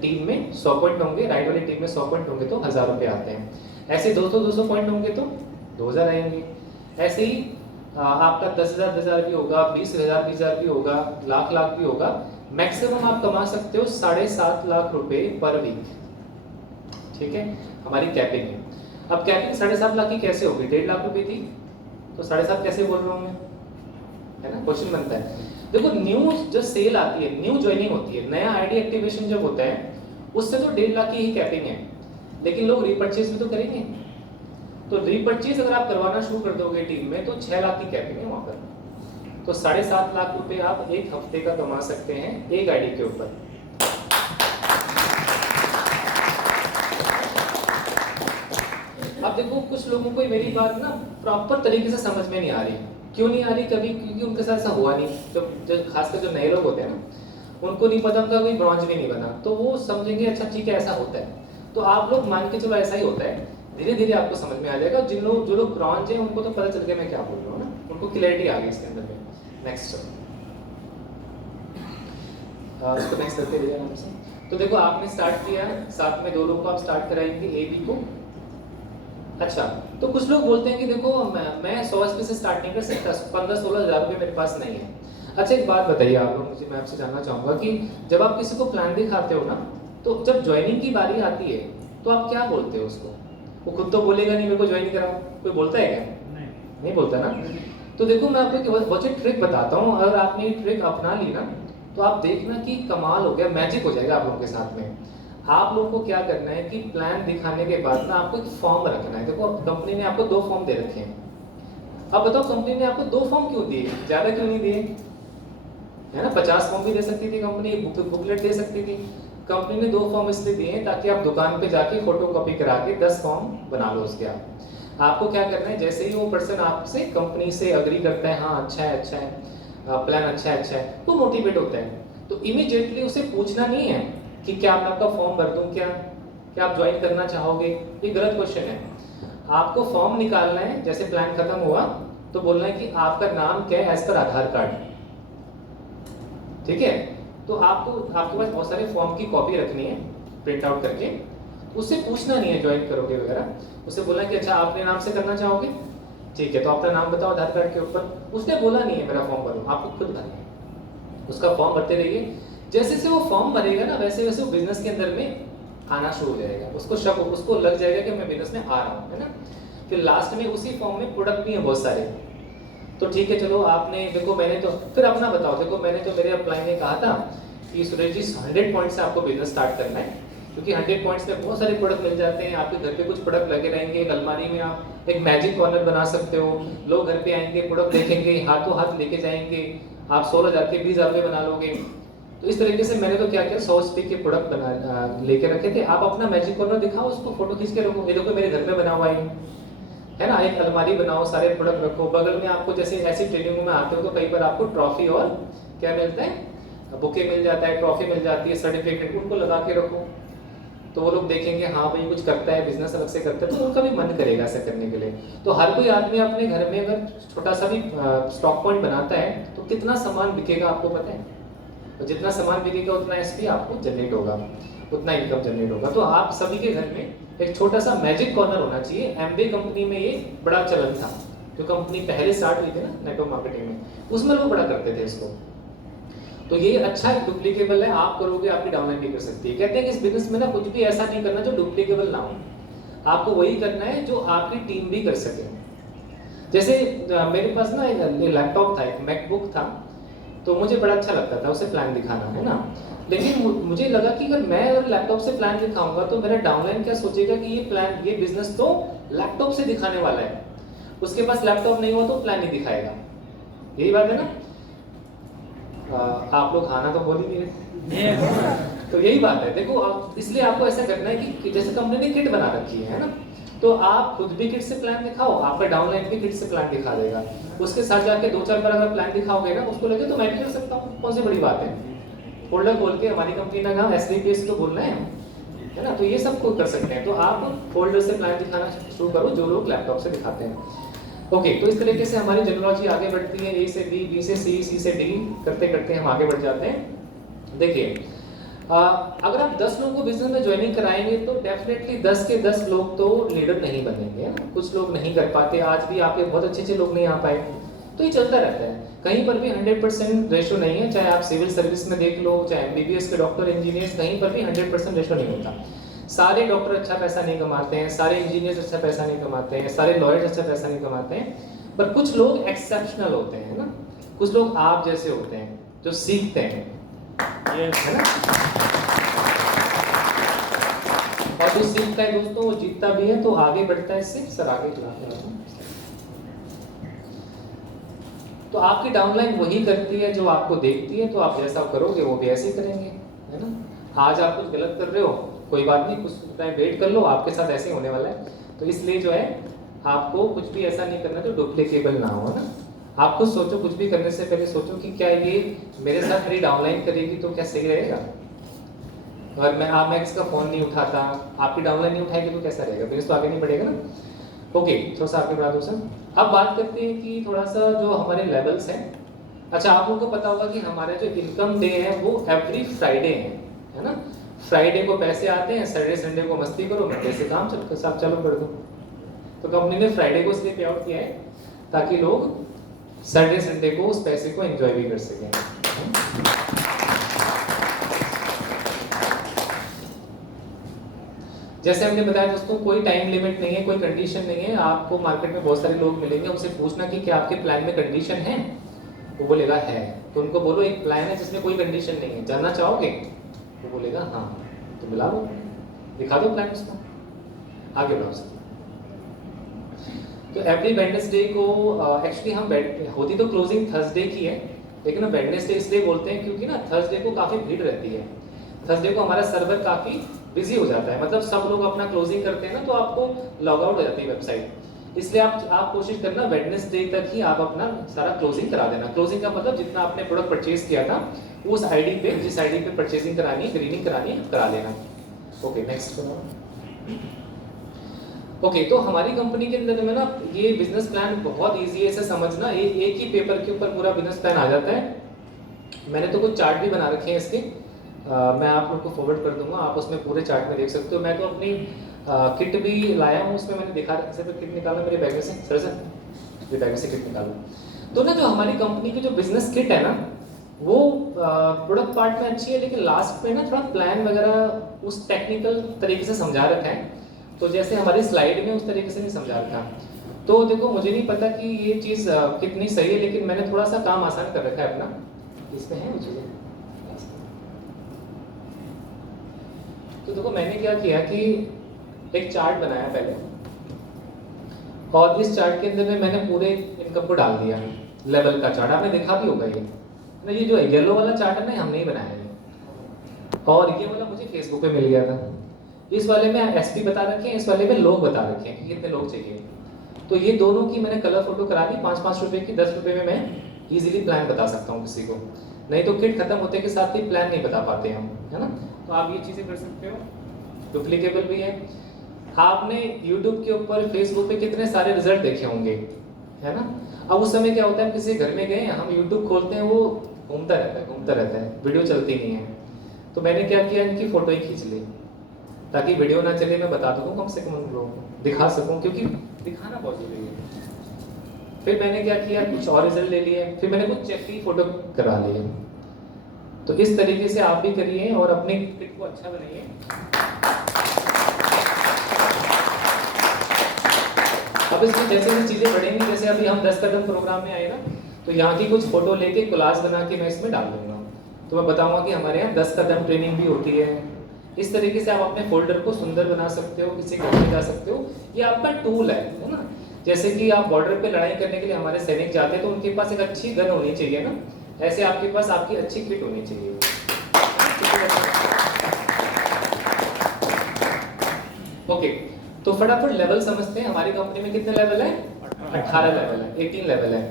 टीम में 100 पॉइंट होंगे, राइट वाली टीम में 100 पॉइंट होंगे तो 1000 रुपये आते हैं। ऐसे 200 पॉइंट होंगे तो 2000 आएंगे। ऐसे ही आपका 10,000 भी होगा, 20,000 भी होगा, लाख भी होगा। मैक्सिमम आप कमा सकते हो 7.5 लाख रुपए पर वीक, ठीक है, हमारी कैपिंग है। अब कैपिंग 7.5 लाख की कैसे होगी? 1.5 लाख रुपए थी, तो 7.5 कैसे बोल रहा हूँ मैं, है ना। क्वेश्चन बनता है। देखो, न्यू जो सेल आती है, न्यू ज्वाइनिंग होती है, नया आईडी एक्टिवेशन जब होता है, उससे तो 1.5 लाख की ही कैपिंग है। लेकिन लोग रीपर्चेज भी तो करेंगे, तो रीपर्चेज अगर आप करवाना शुरू कर दोगे टीम में, तो 6 लाख की कैपिंग है वहां पर। तो 7.5 लाख रुपए आप एक हफ्ते का कमा सकते हैं एक आईडी के ऊपर। अब देखो, कुछ लोगों को मेरी बात ना प्रॉपर तरीके से समझ में नहीं आ रही। क्यों नहीं आ रही? कभी क्योंकि उनके साथ ऐसा हुआ नहीं। जो खासकर जो नए लोग होते हैं ना, उनको नहीं पता, उनका कोई ब्रॉन्ज भी नहीं बना, तो वो समझेंगे अच्छा ठीक है ऐसा होता है। तो आप लोग मान के चलो ऐसा ही होता है, धीरे धीरे आपको समझ में आ जाएगा। जो लोग ब्रॉन्ज हैं उनको तो पता चल गया मैं क्या बोल रहा हूँ ना, उनको क्लैरिटी आ गई इसके अंदर में। नेक्स्ट, उसको नेक्स्ट करते रहिए आराम से। तो देखो आपने स्टार्ट किया, साथ में 2 लोग को आप स्टार्ट कराएंगे ए बी को। अच्छा, तो कुछ लोग बोलते हैं कि देखो मैं 100 रुपये से स्टार्ट नहीं कर सकता, 15-16 हज़ार रुपये मेरे पास नहीं है। अच्छा एक बात बताइए आप लोग मुझे, मैं आपसे जानना चाहूँगा कि जब आप किसी को प्लान दिखाते हो ना, तो जब ज्वाइनिंग की बारी आती है तो आप क्या बोलते हो उसको? वो खुद तो बोलेगा नहीं मेरे को ज्वाइन कराओ, कोई बोलता है क्या? नहीं बोलता ना। तो देखो मैं आपको एक बहुत अच्छी ट्रिक बताता हूँ, अगर आपने ये ट्रिक अपना ली ना तो आप देखना कि कमाल हो गया, मैजिक हो जाएगा आप लोगों के साथ में। आप लोगों को क्या करना है कि प्लान दिखाने के बाद ना आपको एक फॉर्म रखना है। देखो कंपनी ने आपको 2 फॉर्म दे रखे हैं। अब बताओ कंपनी ने आपको 2 फॉर्म क्यों दिए, ज़्यादा क्यों नहीं दिए? है ना, 50 फॉर्म भी दे सकती थी कंपनी, बुकलेट दे सकती थी। कंपनी ने 2 फॉर्म इसलिए दिए हैं ताकि आप दुकान पे जाके फोटो कॉपी करा के 10 फॉर्म बना लो उसके। आपको क्या करना है, जैसे ही वो पर्सन आपसे कंपनी से अग्री करता है हाँ अच्छा है प्लान अच्छा है, तो मोटिवेट होता है। तो इमीडिएटली उसे पूछना नहीं है कि क्या मैं आपका फॉर्म भर दूं, क्या आप ज्वाइन करना चाहोगे, ये गलत क्वेश्चन है। आपको फॉर्म निकालना है, जैसे प्लान खत्म हुआ तो बोलना है कि आपका नाम क्या है एज पर आधार कार्ड, ठीक है। तो आपके पास बहुत सारे फॉर्म की कॉपी रखनी है प्रिंट आउट करके, उससे पूछना नहीं है ज्वाइन करोगे वगैरह, उससे बोलना कि अच्छा आपने नाम से करना चाहोगे, ठीक है तो अपना नाम बताओ आधार कार्ड के ऊपर। उसने बोला नहीं है मेरा फॉर्म भरो, आपको खुद भरना है। उसका फॉर्म भरते रहिए, जैसे से वो फॉर्म भरेगा ना वैसे वैसे वो बिजनेस के अंदर में आना शुरू हो जाएगा, उसको लग जाएगा कि मैं बिजनेस में आ रहा हूँ, है ना। फिर लास्ट में उसी फॉर्म में प्रोडक्ट भी है बहुत सारे। तो ठीक है चलो आपने देखो, मैंने तो फिर अपना बताओ, देखो मैंने तो मेरे अप्लाई में कहा था कि सुरेश जी 100 पॉइंट से आपको बिजनेस स्टार्ट करना है, क्योंकि 100 पॉइंट्स में बहुत सारे प्रोडक्ट मिल जाते हैं। आपके घर पे कुछ प्रोडक्ट लगे रहेंगे, एक अलमारी में आप एक मैजिक कॉर्नर बना सकते हो। लोग घर पे आएंगे, प्रोडक्ट देखेंगे, हाथों हाथ लेके जाएंगे, आप 16,000 के 20,000 रुपये बना लोगे। तो इस तरीके से मैंने तो क्या किया, 100 स्टिक के प्रोडक्ट बना लेके रखे थे। आप अपना मैजिक कॉर्नर दिखाओ, उसको फोटो खींच के रखो, ये देखो मेरे घर में बना हुआ है ना। एक अलमारी बनाओ, सारे प्रोडक्ट रखो, बगल में आपको जैसे ऐसी ट्रेनिंग में आते हो तो कई बार आपको ट्रॉफी और क्या मिलता है, बुके मिल जाता है, ट्रॉफी मिल जाती है, सर्टिफिकेट, उनको लगा के रखो। तो वो लोग देखेंगे हाँ भाई कुछ करता है, बिजनेस अलग से करता है, तो उनका भी मन करेगा ऐसा करने के लिए। तो हर कोई आदमी अपने घर में अगर छोटा सा भी स्टॉक पॉइंट बनाता है तो कितना सामान बिकेगा आपको पता है। तो जितना सामान बिकेगा उतना एसपी आपको जनरेट होगा, उतना इनकम जनरेट होगा। तो आप सभी के घर में एक छोटा सा मैजिक कॉर्नर होना चाहिए। एमवे कंपनी में ये बड़ा चलन था, जो कंपनी पहले स्टार्ट हुई थी ना नेटवर्क मार्केटिंग में, उसमें लोग बड़ा करते थे इसको। तो ये अच्छा डुप्लीकेबल है, आप करोगे आपकी डाउनलाइन भी कर सकती है। कहते हैं कि इस बिजनेस में ना कुछ भी ऐसा नहीं करना जो डुप्लीकेबल ना हो, आपको वही करना है जो आपकी टीम भी कर सके। जैसे मेरे पास ना एक लैपटॉप था, एक मैकबुक था, तो मुझे बड़ा अच्छा लगता था उसे प्लान दिखाना, है ना। लेकिन मुझे लगा कि अगर मैं अगर लैपटॉप से प्लान दिखाऊंगा तो मेरा डाउनलाइन क्या सोचेगा कि ये प्लान, ये बिजनेस तो लैपटॉप से दिखाने वाला है, उसके पास लैपटॉप नहीं हुआ तो प्लान नहीं दिखाएगा। यही बात है ना। आप लोग खाना तो बोल ही नहीं रहे। तो यही बात है, देखो इसलिए आपको ऐसा करना है कि जैसे कंपनी ने किट बना रखी है ना, तो आप खुद भी किट से प्लान दिखाओ, आपका डाउनलाइन भी किट से प्लान दिखा देगा। उसके साथ जाके 2-4 बार अगर प्लान दिखाओगे ना, उसको लगे तो मैं भी कर सकता हूँ, कौन सी बड़ी बात है। फोल्डर खोल के हमारी कंपनी का नाम एसडीपीएस तो बोलना है ना, तो ये सब कुछ कर सकते हैं। तो आप फोल्डर से प्लान दिखाना शुरू करो जो लोग लैपटॉप से दिखाते हैं। ओके, तो इस तरीके से हमारी जनरलॉजी आगे बढ़ती है, ए से बी, बी से सी, सी से डी करते करते हम आगे बढ़ जाते हैं। देखिए अगर आप 10 लोगों को बिजनेस में ज्वाइनिंग कराएंगे तो डेफिनेटली 10 के 10 लोग तो लीडर नहीं बनेंगे, कुछ लोग नहीं कर पाते। आज भी आपके बहुत अच्छे लोग नहीं आ पाए, तो ये चलता रहता है। कहीं पर भी 100% रेशो नहीं है, चाहे आप सिविल सर्विस में देख लो, चाहे एमबीबीएस के डॉक्टर, इंजीनियर्स, कहीं पर भी 100% रेशो नहीं होता। सारे डॉक्टर अच्छा पैसा नहीं कमाते हैं, सारे इंजीनियर्स अच्छा पैसा नहीं कमाते हैं, सारे लॉयर्स अच्छा पैसा नहीं कमाते हैं, पर कुछ लोग एक्सेप्शनल होते हैं ना, कुछ लोग आप जैसे होते हैं जो सीखते हैं, है ना। और जो सीखता है दोस्तों वो जीतता भी है, तो आगे बढ़ता है इससे। सर आगे चलाते हैं। तो आपकी डाउनलाइन वही करती है जो आपको देखती है, तो आप जैसा करोगे वो भी ऐसे ही करेंगे, है ना। आज आप कुछ गलत कर रहे हो, कोई बात नहीं, कुछ टाइम वेट कर लो, आपके साथ ऐसे ही होने वाला है। तो इसलिए जो है आपको कुछ भी ऐसा नहीं करना जो डुप्लीकेबल ना हो, ना। आप खुद सोचो, कुछ भी करने से पहले सोचो कि क्या ये मेरे साथ मेरी डाउनलाइन करेगी तो क्या सही रहेगा। अगर मैं किसका फ़ोन नहीं उठाता, आपकी डाउनलाइन नहीं उठाएगी तो कैसा रहेगा, बिजनेस तो आगे नहीं बढ़ेगा ना। ओके, थोड़ा सा आगे बढ़ा दो सर। अब बात करते हैं कि थोड़ा सा जो हमारे लेवल्स हैं, अच्छा, आप लोगों को पता होगा कि हमारे जो इनकम डे है वो एवरी फ्राइडे है ना। फ्राइडे को पैसे आते हैं, सैटरडे संडे को मस्ती करो, मंडे से काम सब चालू कर दो। तो कंपनी ने फ्राइडे को इसलिए पे आउट किया है ताकि लोग सैटरडे संडे को उस पैसे को एंजॉय भी कर सकें। जैसे हमने बताया दोस्तों, कोई टाइम लिमिट नहीं है, कोई कंडीशन नहीं है। आपको मार्केट में बहुत सारे लोग मिलेंगे, उनसे पूछना कि क्या आपके प्लान में कंडीशन है, वो बोलेगा है। तो उनको बोलो एक प्लान है जिसमें कोई कंडीशन नहीं है, जानना चाहोगे? वो बोलेगा हाँ, तो मिला लो, दिखा दो प्लान उसका, आगे बढ़ाओ सकते। तो एवरी वेडनेसडे को एक्चुअली हम होती तो क्लोजिंग थर्सडे की है, लेकिन हम वेडनेसडे इसलिए बोलते हैं क्योंकि ना थर्सडे को काफ़ी भीड़ रहती है। थर्सडे को हमारा सर्वर काफ़ी बिजी हो जाता है, मतलब सब लोग अपना क्लोजिंग करते हैं ना, तो आपको लॉग आउट हो जाती है वेबसाइट। इसलिए आप कोशिश करना वेडनेसडे तक ही आप अपना सारा क्लोजिंग करा देना। क्लोजिंग का मतलब जितना आपने प्रोडक्ट परचेज किया था उस आईडी पे, जिस आईडी पे परचेजिंग करानी है, ग्रीनिंग करानी है, करा लेना। ओके, नेक्स्ट बनाओ। ओके, तो हमारी कंपनी के अंदर में ना ये बिजनेस प्लान बहुत इजी है, इसे समझना। एक ही पेपर के ऊपर पूरा बिजनेस प्लान आ जाता है। मैंने तो कुछ चार्ट भी बना रखे हैं इसके, मैं आप लोग को फॉरवर्ड कर दूंगा, आप उसमें पूरे चार्ट में देख सकते हो। मैं तो अपनी किट भी लाया हूँ, उसमें मैंने देखा से तो किट निकाला मेरे बैग में से, सर मेरे बैग में से किट निकाला। तो ना जो हमारी कंपनी की जो बिजनेस किट है ना, वो प्रोडक्ट पार्ट में अच्छी है, लेकिन लास्ट में ना थोड़ा प्लान वगैरह उस टेक्निकल तरीके से समझा रखा है। तो जैसे हमारी स्लाइड में उस तरीके से नहीं समझा रखा। तो देखो, मुझे नहीं पता कि ये चीज़ कितनी सही है, लेकिन मैंने थोड़ा सा काम आसान कर रखा है अपना। इसमें है वो चीज़ें। तो देखो, मैंने क्या किया कि एक चार्ट बनाया पहले, और इस चार्ट के अंदर में मैंने पूरे इनकम को डाल दिया, लेवल का चार्ट। आपने देखा भी होगा ये जो येलो वाला चार्ट है ना, हम नहीं बनाया है, और ये वाला मुझे फेसबुक पे मिल गया था। इस वाले में एसपी बता रखे हैं, इस वाले में लोग बता रखे हैं कि कितने लोग चाहिए। तो ये दोनों की मैंने कलर फोटो करा दी, 5-5 रुपए की, 10 रुपए में मैं इजीली प्लान बता सकता हूँ किसी को। नहीं तो किट खत्म होते के साथ ही प्लान नहीं बता पाते हम, है ना। तो आप ये चीज़ें कर सकते हो, डुप्लीकेबल भी है। आपने यूट्यूब के ऊपर, फेसबुक पे कितने सारे रिजल्ट देखे होंगे, है ना। अब उस समय क्या होता है, किसी घर में गए, हम यूट्यूब खोलते हैं, वो घूमता रहता है, वीडियो चलती नहीं है। तो मैंने क्या किया, इनकी फोटो ही खींच ली, ताकि वीडियो ना चले, मैं बता दूँ कम से कम उन लोगों को दिखा सकूँ, क्योंकि दिखाना बहुत जरूरी है। फिर मैंने क्या किया, कुछ और रिजल्ट ले लिए, फिर मैंने कुछ चेक की फोटो करा लिए। तो इस तरीके से आप भी करिए और अपने किट को अच्छा बनाइए। अब इसमें जैसे जैसे चीज़ें बढ़ेंगी, जैसे अभी हम 10 कदम प्रोग्राम में आए ना, तो यहाँ की कुछ फोटो लेके कोलाज बना के मैं इसमें डाल दूंगा। तो मैं बताऊंगा कि हमारे यहाँ 10 कदम ट्रेनिंग भी होती है। इस तरीके से आप अपने फोल्डर को सुंदर बना सकते हो, किसी घर में जा सकते हो। ये आपका टूल है ना। जैसे कि आप बॉर्डर पे लड़ाई करने के लिए हमारे सैनिक जाते हैं, तो उनके पास एक अच्छी गन होनी चाहिए ना, ऐसे आपके पास आपकी अच्छी किट होनी चाहिए। ओके, तो फटाफट लेवल समझते हैं। हमारी कंपनी में कितने लेवल है? 18 लेवल है, 18 लेवल है।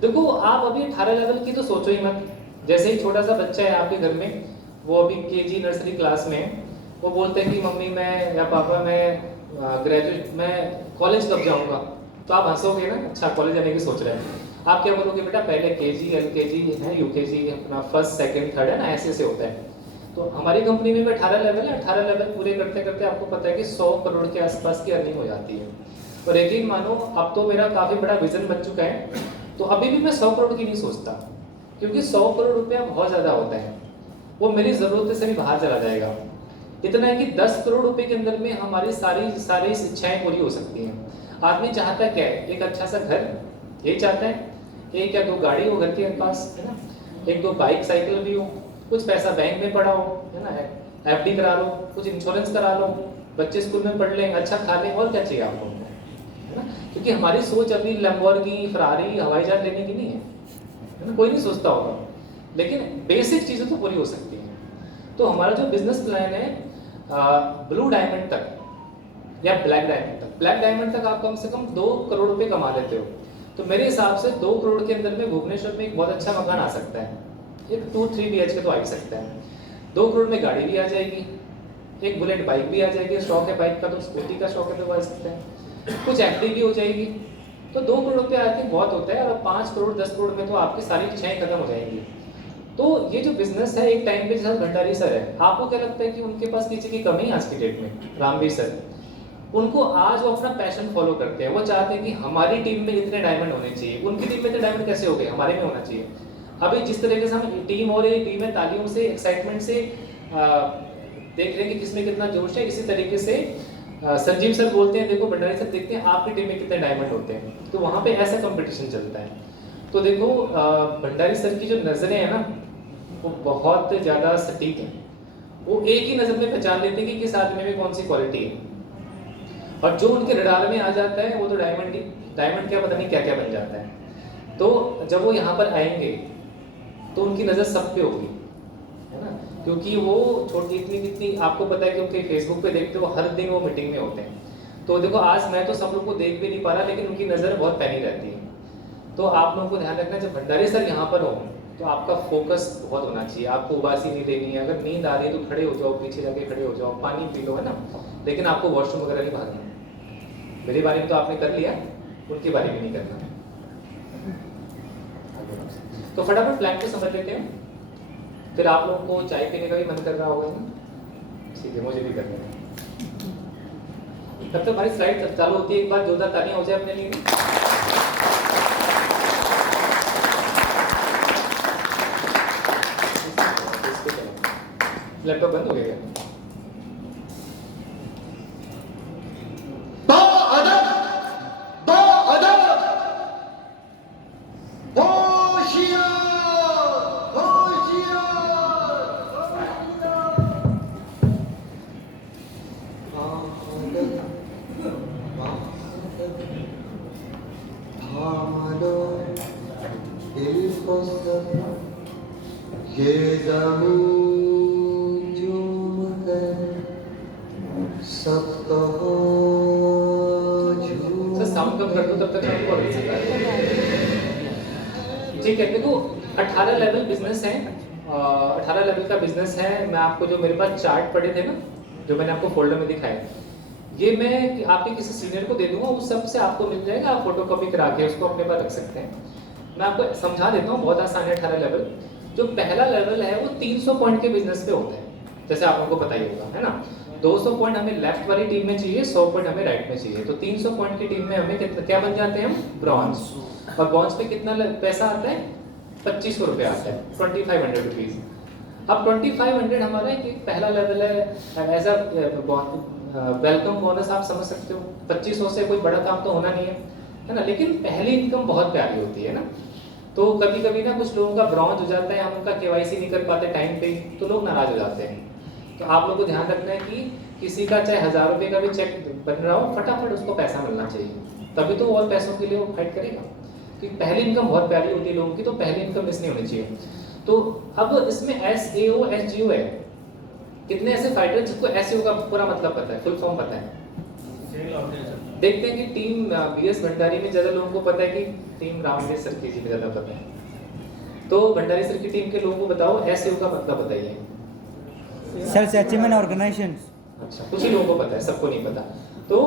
देखो, आप अभी 18 लेवल की तो सोचो ही मत। जैसे ही छोटा सा बच्चा है आपके घर में, वो अभी केजी नर्सरी क्लास में है, वो बोलते हैं कि मम्मी मैं या पापा मैं ग्रेजुएट, मैं कॉलेज कब जाऊंगा। तो आप हंसोगे ना, अच्छा कॉलेज जाने की सोच रहे हैं। आप क्या बोलोगे, बेटा पहले केजी, एलकेजी है, यूकेजी, अपना फर्स्ट सेकंड थर्ड है ना, ऐसे से होता है। तो हमारी कंपनी में भी 18 लेवल है। 18 लेवल पूरे करते करते आपको पता है कि 100 करोड़ के आसपास की अर्निंग हो जाती है। और यकीन मानो, अब तो मेरा काफ़ी बड़ा विजन बन चुका है। तो अभी भी मैं 100 करोड़ की नहीं सोचता, क्योंकि 100 करोड़ रुपया बहुत ज़्यादा होता है, वो मेरी ज़रूरत से भी बाहर चला जाएगा। इतना है कि 10 करोड़ रुपए के अंदर में हमारी सारी इच्छाएं पूरी हो सकती हैं। आदमी चाहता क्या है, एक अच्छा सा घर, यही चाहता है। एक या दो गाड़ी हो घर के पास, है ना, एक दो बाइक साइकिल भी हो, कुछ पैसा बैंक में पड़ा हो, है ना, एफडी करा लो, कुछ इंश्योरेंस करा लो, बच्चे स्कूल में पढ़ लें, अच्छा खा लें, और क्या चाहिए आपको, है ना। क्योंकि हमारी सोच अभी लैम्बोर्गिनी, फरारी, हवाई जहाज लेने की नहीं है ना, कोई नहीं सोचता होगा, लेकिन बेसिक चीज़ें तो पूरी हो सकती हैं। तो हमारा जो बिजनेस प्लान है, ब्लू डायमंड तक या ब्लैक डायमंड तक, ब्लैक डायमंड तक आप कम से कम 2 करोड़ रुपए कमा लेते हो। तो मेरे हिसाब से 2 करोड़ के अंदर में भुवनेश्वर में एक बहुत अच्छा मकान आ सकता है, एक 2-3 BHK तो आ ही सकता है। 2 करोड़ में गाड़ी भी आ जाएगी, एक बुलेट बाइक भी आ जाएगी, शौक है बाइक का तो स्कूटी का शौक है तो आ सकता है, कुछ एफडी भी हो जाएगी, तो 2 करोड़ रुपये आई थिंक बहुत होता है, और 5 करोड़ 10 करोड़ में तो आपकी सारी इच्छाएं खत्म हो जाएंगी। तो ये जो बिजनेस है, एक टाइम पे जैसे भंडारी सर है, आपको क्या लगता है कि उनके पास किसी की कमी है आज की डेट में? रामवीर सर, उनको आज वो अपना पैशन फॉलो करते हैं, वो चाहते हैं कि हमारी टीम में इतने डायमंड होने चाहिए। उनकी टीम में इतने डायमंड कैसे हो गए? हमारे में होना चाहिए। अभी जिस तरीके से हम टीम हो रही टीम में तालियों से, एक्साइटमेंट से देख रहे हैं कि किसमें कितना जोश है, इसी तरीके से संजीव सर बोलते हैं, देखो भंडारी सर देखते हैं आपकी टीम में कितने डायमंड होते हैं। तो वहाँ पे ऐसा कंपटीशन चलता है। तो देखो भंडारी सर की जो नज़रें हैं ना, वो बहुत ज़्यादा सटीक हैं। वो एक ही नज़र में पहचान लेते हैं कि किस आदमी में कौन सी क्वालिटी है, और जो उनके रडार में आ जाता है वो तो डायमंड क्या पता नहीं क्या क्या बन जाता है। तो जब वो यहाँ पर आएंगे तो उनकी नज़र सब पे होगी, है ना, क्योंकि वो छोटी इतनी आपको पता है कि उनके फेसबुक पे देखते हो हर दिन वो मीटिंग में होते हैं। तो देखो आज मैं तो सब लोग को देख भी नहीं पा रहा, लेकिन उनकी नज़र बहुत पैनी रहती है। तो आप लोगों को ध्यान रखना, जब भंडारी सर यहाँ पर हो तो आपका फोकस बहुत होना चाहिए, आपको उबासी नहीं लेनी है। अगर नींद आ रही है तो खड़े हो जाओ, पीछे जाके खड़े हो जाओ, पानी पी लो, है ना, लेकिन आपको वॉशरूम वगैरह नहीं भागना। मेरी बारे में तो आपने कर लिया, उनकी बारे में नहीं करना। तो फटाफट प्लान को समझ लेते हैं, फिर आप लोगों को चाय पीने का भी मन कर रहा होगा ना, ठीक है, मुझे भी करना है। तब तक हमारी स्लाइड चालू होती है, एक बार जोरदार तालियां हो जाए अपने लिए। लैपटॉप बंद हो गया क्या? साउंड कम कर दो तब तक आपको अभी से ठीक है। देखो 18 लेवल बिजनेस है, 18 लेवल का बिजनेस है। मैं आपको जो मेरे पास चार्ट पड़े थे ना, जो मैंने आपको फोल्डर में दिखाए, ये मैं आपके किसी सीनियर को दे दूंगा, उस सब से आपको मिल जाएगा, आप फोटो कॉपी करा के उसको अपने पास रख सकते हैं। मैं आपको समझा देता हूँ, बहुत आसान है। 18 लेवल, जो पहला लेवल है वो 300 पॉइंट के बिजनेस पे होता है, जैसे आप लोगों को पता ही होगा, है ना। 200 पॉइंट हमें लेफ्ट वाली टीम में चाहिए, 100 पॉइंट हमें राइट में चाहिए। तो 300 पॉइंट की टीम में हमें कितना क्या बन जाते हैं हम? ब्रॉन्ज। और ब्रॉन्ज पे कितना पैसा आता है? 2500 रुपये आता है, 2500 रुपीज़। अब 2500 हमारा एक पहला लेवल है, एज अ वेलकम बोनस आप समझ सकते हो। 2500 से कोई बड़ा काम तो होना नहीं है ना, लेकिन पहली इनकम बहुत प्यारी होती है ना। तो कभी कभी ना कुछ लोगों का ब्रॉन्ज हो जाता है, हम उनका KYC नहीं कर पाते टाइम पे, तो लोग नाराज हो जाते हैं। तो आप लोगों को ध्यान रखना है कि किसी का चाहे 1000 रुपये का भी चेक बन रहा हो, फटाफट उसको पैसा मिलना चाहिए, तभी तो और पैसों के लिए वो फाइट करेगा। क्योंकि पहली इनकम बहुत प्यारी होती है लोगों की, तो पहली इनकम मिस नहीं होनी चाहिए। तो अब इसमें SAO SGO है, कितने ऐसे फाइटर जिसको SAO का पूरा मतलब पता है, फुल फॉर्म पता है? देखते हैं कि टीम BS भंडारी में ज़्यादा लोगों को पता है कि टीम रामवीर सर की जी में ज़्यादा पता है। तो भंडारी सर की टीम के लोगों को बताओ SAO का मतलब बताइए। Sales achievement organisations. अच्छा, कुछ ही लोगों को पता है, सबको नहीं पता। तो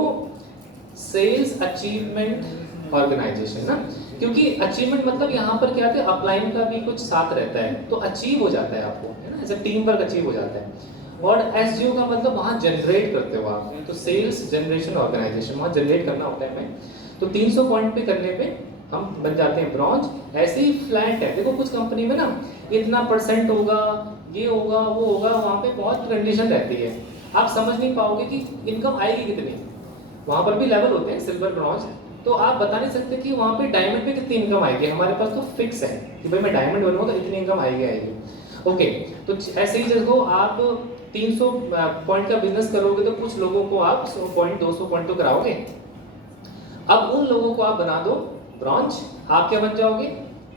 सेल्स अचीवमेंट ऑर्गेनाइजेशन ना, क्योंकि अचीवमेंट मतलब यहाँ पर क्या है, अपलाइन का भी कुछ साथ रहता है, तो अचीव हो जाता है आपको, है ना, ऐसे टीम वर्क अचीव हो जाता है। और SGO का मतलब वहाँ जनरेट करते हो आप, तो सेल्स जनरेशन ऑर्गेनाइजेशन, वहाँ जनरेट करना होता है हमें। तो 300 पॉइंट पे करने पे हम बन जाते हैं ब्रॉन्ज। ऐसे ही फ्लैट है, देखो कुछ कंपनी में ना इतना % होगा, ये होगा, वो होगा, वहाँ पे बहुत कंडीशन रहती है, आप समझ नहीं पाओगे कि इनकम आएगी कितनी। वहाँ पर भी लेवल होते हैं, सिल्वर, ब्रॉन्ज, तो आप बता नहीं सकते कि वहाँ पे डायमंड पे कितनी इनकम आएगी। हमारे पास तो फिक्स है कि भाई मैं डायमंड बनूंगा तो इतनी इनकम आएगी। ओके, तो ऐसे ही देखो आप 300 पॉइंट का बिजनेस करोगे तो कुछ लोगों को आप 100 पॉइंट 200 पॉइंट तो कराओगे। अब उन लोगों को आप बना दो ब्रॉन्ज, आप क्या बन जाओगे?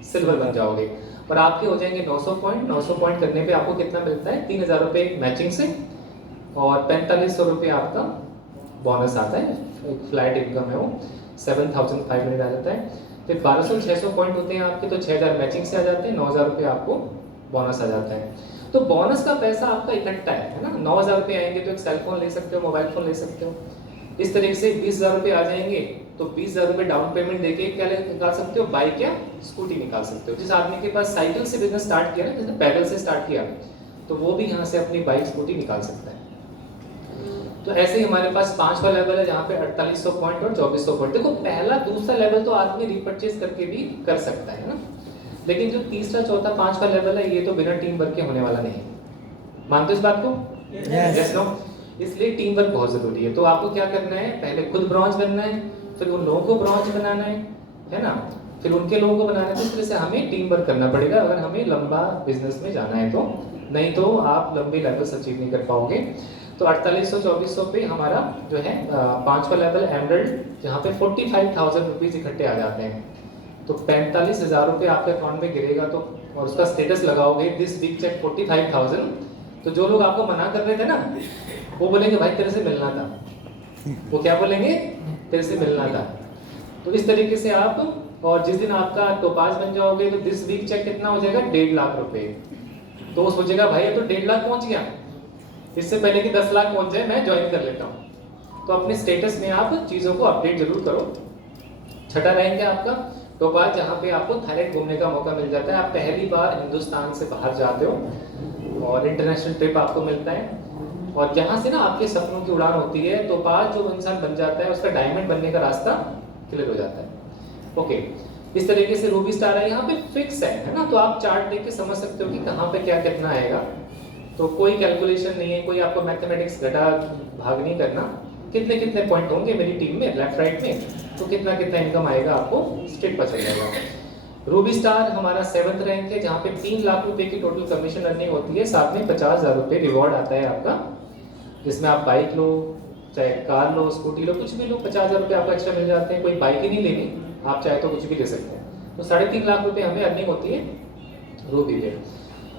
सिल्वर बन जाओगे। और आपके हो जाएंगे 900 पॉइंट। 900 पॉइंट करने पे आपको कितना मिलता है? 3000 रुपये मैचिंग से, और 4500 रुपये आपका बोनस आता है, एक फ्लैट इनकम है वो, 7500 आ जाता है। फिर 1200-600 पॉइंट होते हैं आपके, तो 6000 मैचिंग से आ जाते हैं, 9000 रुपये आपको बोनस आ जाता है। तो बोनस का पैसा आपका इकट्ठा है ना। 9000 रुपये आएंगे तो एक सेल फोन ले सकते हो, मोबाइल फोन ले सकते हो। इस तरीके से 20000 रुपये आ जाएंगे तो 20,000 रुपये डाउन पेमेंट देके क्या निकाल सकते हो, बाइक या स्कूटी निकाल सकते हो। जिस आदमी के पास साइकिल से बिजनेस स्टार्ट किया ना, जैसे पैदल से स्टार्ट किया, तो वो भी यहाँ से अपनी बाइक स्कूटी निकाल सकता है। तो ऐसे ही हमारे पास 5वां लेवल है जहाँ पे 4800 पॉइंट और 2400 पॉइंट। देखो पहला दूसरा लेवल तो आदमी रिपर्चेज करके भी कर सकता है ना, लेकिन जो तीसरा चौथा 5वां लेवल है, ये तो बिना टीम वर्क के होने वाला नहीं है। मानते हो इस बात को? Yes. नो? इसलिए टीम वर्क बहुत जरूरी है। तो आपको क्या करना है, पहले खुद ब्रॉन्ज बनना है, फिर उन लोगों को ब्रॉन्ज बनाना है ना, फिर उनके लोगों को बनाना है। तो इस तरह से हमें टीम वर्क करना पड़ेगा अगर हमें लंबा बिजनेस में जाना है, तो नहीं तो आप लंबे लेवल्स अचीव नहीं कर पाओगे। तो 4800 2400 पे हमारा जो है 5वां लेवल एमरल्ड, जहाँ पे 45,000 रुपीज इकट्ठे आ जाते हैं। तो 45,000 रुपये आपके अकाउंट में गिरेगा, तो और उसका स्टेटस लगाओगे दिस वीक चेक 45,000। तो जो लोग आपको मना कर रहे थे ना, वो बोलेंगे भाई तेरे से मिलना था। वो क्या बोलेंगे, तेरे से मिलना था। तो इस तरीके से आप, और जिस दिन आपका टोपाज बन जाओगे तो दिस वीक चेक कितना हो जाएगा, 1.5 लाख रुपए। तो वो सोचेगा भाई ये तो 1.5 लाख पहुंच गया, इससे पहले कि 10 लाख पहुंच जाए मैं ज्वाइन कर लेता हूँ। तो अपने स्टेटस में आप चीज़ों को अपडेट जरूर करो। छठा रैंक है आपका टोपाज, जहाँ पे आपको थाईलैंड घूमने का मौका मिल जाता है। आप पहली बार हिंदुस्तान से बाहर जाते हो और इंटरनेशनल ट्रिप आपको मिलता है, और जहाँ से ना आपके सपनों की उड़ान होती है। टोपाज जो इंसान बन जाता है उसका डायमंड बनने का रास्ता क्लियर हो जाता है। ओके, इस तरीके से रूबी स्टार है, यहाँ पे फिक्स है ना। तो आप चार्ट देख के समझ सकते हो कि कहाँ पे क्या कितना आएगा। तो कोई कैलकुलेशन नहीं है, कोई आपको मैथमेटिक्स घटा भाग नहीं करना। कितने कितने पॉइंट होंगे मेरी टीम में लेफ्ट राइट में, तो कितना कितना इनकम आएगा आपको स्ट्रेट पता चल जाएगा। रूबी स्टार हमारा 7th रैंक है, जहाँ पे 3 लाख रुपए की टोटल कमीशन अर्निंग होती है, साथ में 50,000 रुपये रिवॉर्ड आता है आपका, जिसमें आप बाइक लो, चाहे कार लो, स्कूटी लो, कुछ भी लो, 50,000 रुपये आपको एक्स्ट्रा मिल जाते हैं। कोई बाइक ही नहीं लेनी, आप चाहे तो कुछ भी ले सकते हैं। तो 3.5 लाख रुपये हमें अर्निंग होती है रूबी पे।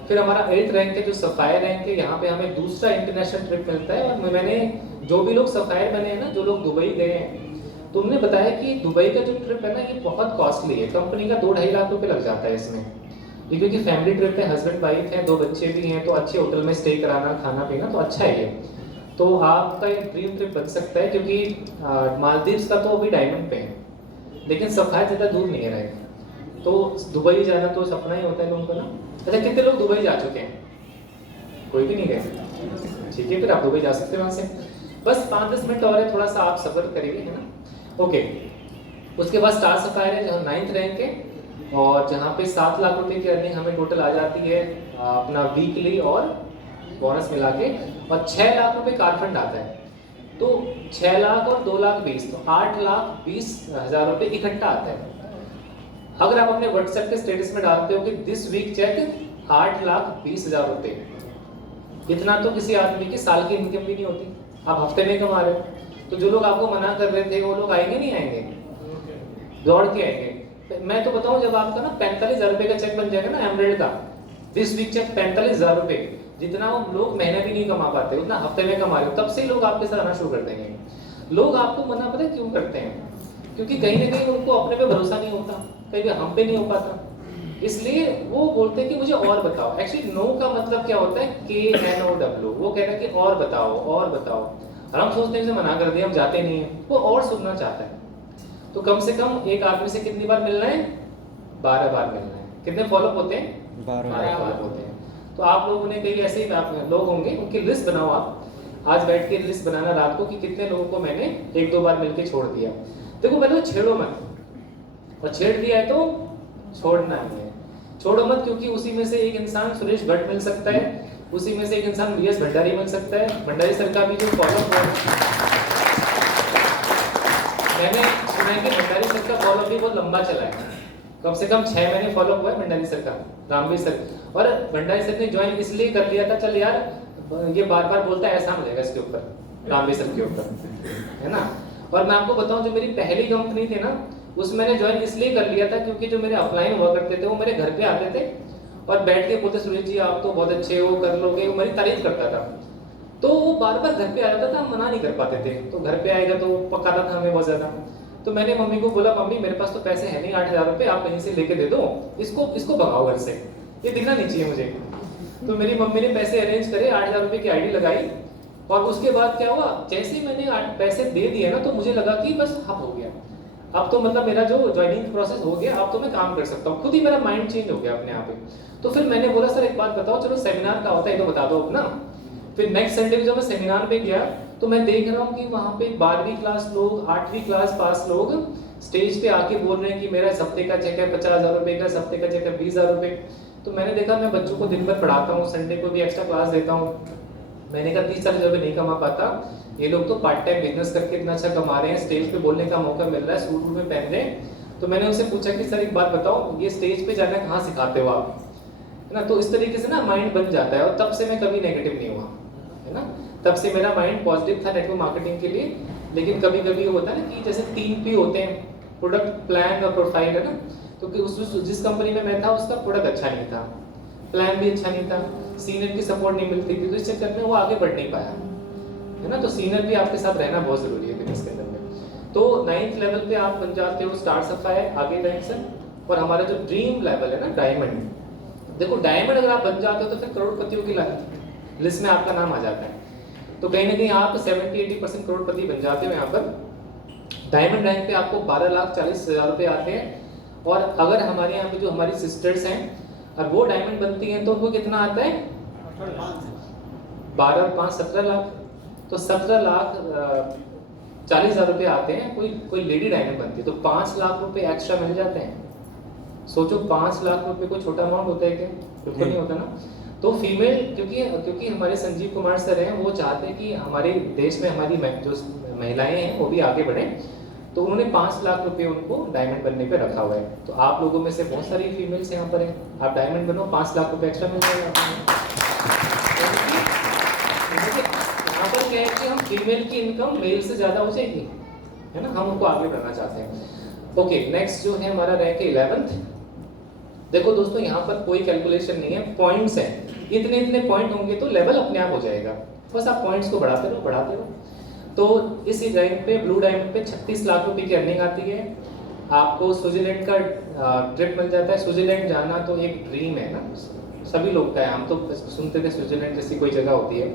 फिर हमारा 8th रैंक है जो सफायर रैंक है, यहाँ पे हमें दूसरा इंटरनेशनल ट्रिप मिलता है। और मैंने जो भी लोग सफायर बने हैं ना, जो लोग दुबई गए हैं, तो उन्होंने बताया कि दुबई का जो ट्रिप है ना, ये बहुत कॉस्टली है। कंपनी का 2-2.5 लाख रुपये लग जाता है इसमें, ये क्योंकि फैमिली ट्रिप है, हस्बैंड वाइफ है, 2 बच्चे भी हैं, तो अच्छे होटल में स्टे कराना, खाना पीना तो अच्छा है ये। तो आपका एक ड्रीम ट्रिप बन सकता है, क्योंकि मालदीव्स का तो अभी डायमंड पे है, लेकिन सफायर ज़्यादा दूर नहीं है। तो दुबई जाना तो सपना ही होता है लोगों का ना। अच्छा, कितने लोग दुबई जा चुके हैं? कोई भी नहीं गए? ठीक है, फिर आप दुबई जा सकते हैं वहाँ से। बस 5-10 मिनट और है, थोड़ा सा आप सफर करिए, है ना। ओके, उसके बाद स्टार सफायर है जहाँ 9th रैंक है, और जहाँ पे 7 लाख रुपए की अर्निंग हमें टोटल आ जाती है अपना वीकली और बोनस मिला के, और 6 लाख रुपए कार फंड आता है। तो 6 लाख और 2 लाख 20, तो 8,20,000 रुपये इकट्ठा आता है। अगर आप अपने व्हाट्सएप के स्टेटस में डालते हो कि दिस वीक चेक 8,20,000 रुपये, इतना तो किसी आदमी की साल की इनकम भी नहीं होती, आप हफ्ते में कमा रहे हो। तो जो लोग आपको मना कर रहे थे, वो लोग आएंगे नहीं आएंगे? दौड़ के आएंगे। मैं तो बताऊं, जब आपका ना 45,000 रुपये का चेक बन जाएगा ना एमरल्ड का, दिस वीक चेक 45,000 रुपये, जितना लोग महीने भी नहीं कमा पाते उतना हफ्ते में कमा रहे हो, तब से ही लोग आपके साथ आना शुरू कर देंगे। लोग आपको मना पता है क्यों करते हैं? क्योंकि कहीं ना कहीं उनको अपने पे भरोसा नहीं होता, कहीं भी हम पे नहीं हो पाता, इसलिए वो बोलते हैं कि मुझे और बताओ। एक्चुअली नो का मतलब क्या होता है, KNOW। वो कह रहा है कि और बताओ और बताओ, और हम सोचते हैं मना कर दिया, हम जाते नहीं हैं। वो और सुनना चाहता है। तो कम से कम एक आदमी से कितनी बार मिलना है? 12 बार मिलना है। कितने फॉलोअप होते हैं? 12 बार होते हैं। तो आप लोगों ने कई ऐसे ही लोग होंगे, उनकी लिस्ट बनाओ। आप आज बैठ के लिस्ट बनाना रात को कि कितने लोगों को मैंने 1-2 बार मिलके छोड़ दिया। देखो पहले छेड़ो मत, और छेड़ दिया है तो छोड़ना नहीं है। छोड़ो मत, क्योंकि उसी में से एक इंसान सुरेश भट्ट मिल सकता है, उसी में से एक इंसान VS भंडारी मिल सकता है। भंडारी सर का भी जो फॉलोअप है, मैंने सुना है कि भंडारी सर का फॉलोअप भी बहुत लंबा चला है, कम से कम 6 महीने फॉलोअप हुआ है भंडारी सर का, रामवीर सर। और भंडारी सर ने ज्वाइन इसलिए कर लिया था, चल यार ये बार बार बोलता है, ऐसा मिलेगा इसके ऊपर, रामवीर सर के ऊपर, है ना। और मैं आपको बताऊं, जो मेरी पहली कंपनी थी ना, उसमें मैंने ज्वाइन इसलिए कर लिया था क्योंकि जो मेरे अपलाइन हुआ करते थे वो मेरे घर पे आते थे और बैठ के बोलते, सुरेश जी आप तो बहुत अच्छे हो, कर लोगे, वो मेरी तारीफ करता था। तो वो बार बार घर पे आ जाता था, हम मना नहीं कर पाते थे। तो घर पे आएगा तो पकाता था हमें बहुत ज़्यादा। तो मैंने मम्मी को बोला, मम्मी मेरे पास तो पैसे है नहीं 8,000 रुपये, आप कहीं से लेके दे दो, इसको भगाओ घर से, ये दिखना नहीं चाहिए मुझे। तो मेरी मम्मी ने पैसे अरेंज करे, 8,000 रुपये की आईडी लगाई, और उसके बाद क्या हुआ, जैसे ही मैंने पैसे दे दिए ना, तो मुझे लगा कि बस हब हो गया, अब तो मतलब मेरा जो ज्वाइनिंग प्रोसेस हो गया, अब तो मैं काम कर सकता हूँ, खुद ही मेरा माइंड चेंज हो गया अपने आप ही। तो फिर मैंने बोला सर एक बात बताओ, चलो सेमिनार का होता है तो बता दो अपना। फिर नेक्स्ट संडे जब मैं सेमिनार पे गया तो मैं देख रहा हूँ कि वहाँ पे 12वीं क्लास लोग, 8वीं क्लास पास लोग स्टेज पे आके बोल रहे हैं कि मेरा इस हफ्ते का चेक है 50,000 रुपये का, इस हफ्ते का चेक है 20,000 रुपये। तो मैंने देखा, मैं बच्चों को दिन भर पढ़ाता हूँ, संडे को भी एक्स्ट्रा क्लास देता हूँ, मैंने कहा 30,000 रुपये नहीं कमा पाता, ये लोग तो पार्ट टाइम बिजनेस करके इतना अच्छा कमा रहे हैं, स्टेज पे बोलने का मौका मिल रहा है, सूट वूट में पहन रहे हैं। तो मैंने उनसे पूछा कि सर एक बात बताओ, ये स्टेज पे जाना कहाँ सिखाते हो आप, है ना। तो इस तरीके से ना माइंड बन जाता है, और तब से मैं कभी नेगेटिव नहीं हुआ, है ना। तब से मेरा माइंड पॉजिटिव था नेटवर्क मार्केटिंग के लिए। लेकिन कभी कभी होता है ना कि जैसे 3 P होते हैं, प्रोडक्ट, प्लान और प्रोफाइल, है ना। तो कि उस जिस कंपनी में मैं था उसका प्रोडक्ट अच्छा नहीं था, प्लान भी अच्छा नहीं था, सीनियर की सपोर्ट नहीं मिलती थी, तो इस चक्कर में वो आगे बढ़ नहीं पाया, है ना। तो सीनियर भी आपके साथ रहना बहुत जरूरी है बिजनेस के अंदर में। तो 9th लेवल पे आप बन जाते हो स्टार सफायर, आगे रैंक से। और हमारा जो ड्रीम लेवल है ना डायमंड, देखो डायमंड अगर आप बन जाते हो तो फिर करोड़पतियों की लिस्ट में आपका नाम आ जाता है। तो कहीं ना कहीं आप 70-80% करोड़पति बन जाते हो यहाँ पर। डायमंड रैंक पे आपको 12,40,000 रुपये आते हैं। और अगर हमारे यहाँ पे जो हमारी सिस्टर्स हैं, और वो डायमंड बनती हैं तो उनको कितना आता है, 12 और 5 17 लाख। तो 17,40,000 रुपये आते हैं। कोई लेडी डायमंड बनती है तो 5 लाख रुपए एक्स्ट्रा मिल जाते हैं। सोचो 5 लाख रुपए कोई छोटा अमाउंट होता है क्या? बिल्कुल नहीं होता ना। तो फीमेल, क्योंकि हमारे संजीव कुमार सर हैं, वो चाहते हैं कि हमारे देश में हमारी जो महिलाएं हैं वो भी आगे बढ़ें। तो उन्होंने 5 लाख रुपए उनको डायमंड बनने पे रखा हुआ है। तो आप लोगों में से बहुत सारी फीमेल्स यहाँ पर हैं, आप डायमंड बनो, 5 लाख रुपए एक्स्ट्रा मिल जाएगा आपको। यहाँ पर क्या है कि हम फीमेल की इनकम मेल से ज़्यादा हो जाएगी, है ना। हम उनको आगे बढ़ना चाहते हैं। ओके, नेक्स्ट जो है हमारा रैंक है 11th। देखो दोस्तों, यहाँ पर कोई कैलकुलेशन नहीं है, पॉइंट्स हैं। इतने इतने पॉइंट होंगे तो लेवल अपने आप हो जाएगा, बस आप पॉइंट्स को बढ़ाते रहो। तो इस रैंक पे, ब्लू डायमंड पे 36 लाख रुपए की अर्निंग आती है। आपको स्विट्जरलैंड का ट्रिप मिल जाता है। स्विट्जरलैंड जाना तो एक ड्रीम है ना, सभी लोग का है। हम तो सुनते थे स्विट्जरलैंड जैसी कोई जगह होती है।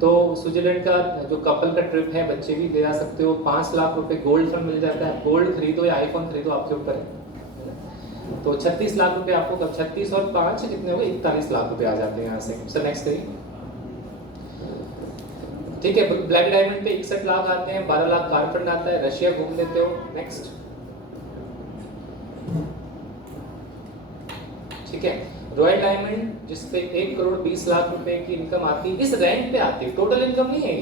तो स्विट्जरलैंड का जो कपल का ट्रिप है, बच्चे भी ले जा सकते हो। 5 लाख रुपए गोल्ड फंड मिल जाता है। गोल्ड खरीदो या आईफोन खरीदो, आपके ऊपर है। तो 36 लाख रुपए आपको, कब 36 और 5 कितने हो गए, 41 लाख रुपए आ जाते हैं यहाँ से। सर नेक्स्ट करिए। ठीक है, ब्लैक डायमंड पे 61 लाख आते हैं, 12 लाख कार फंड आता है, रशिया घूम लेते हो। नेक्स्ट, ठीक है। रॉयल डायमंड जिसपे 1 करोड़ 20 लाख रुपए की इनकम आती है, इस रैंक पे आती है। टोटल इनकम नहीं है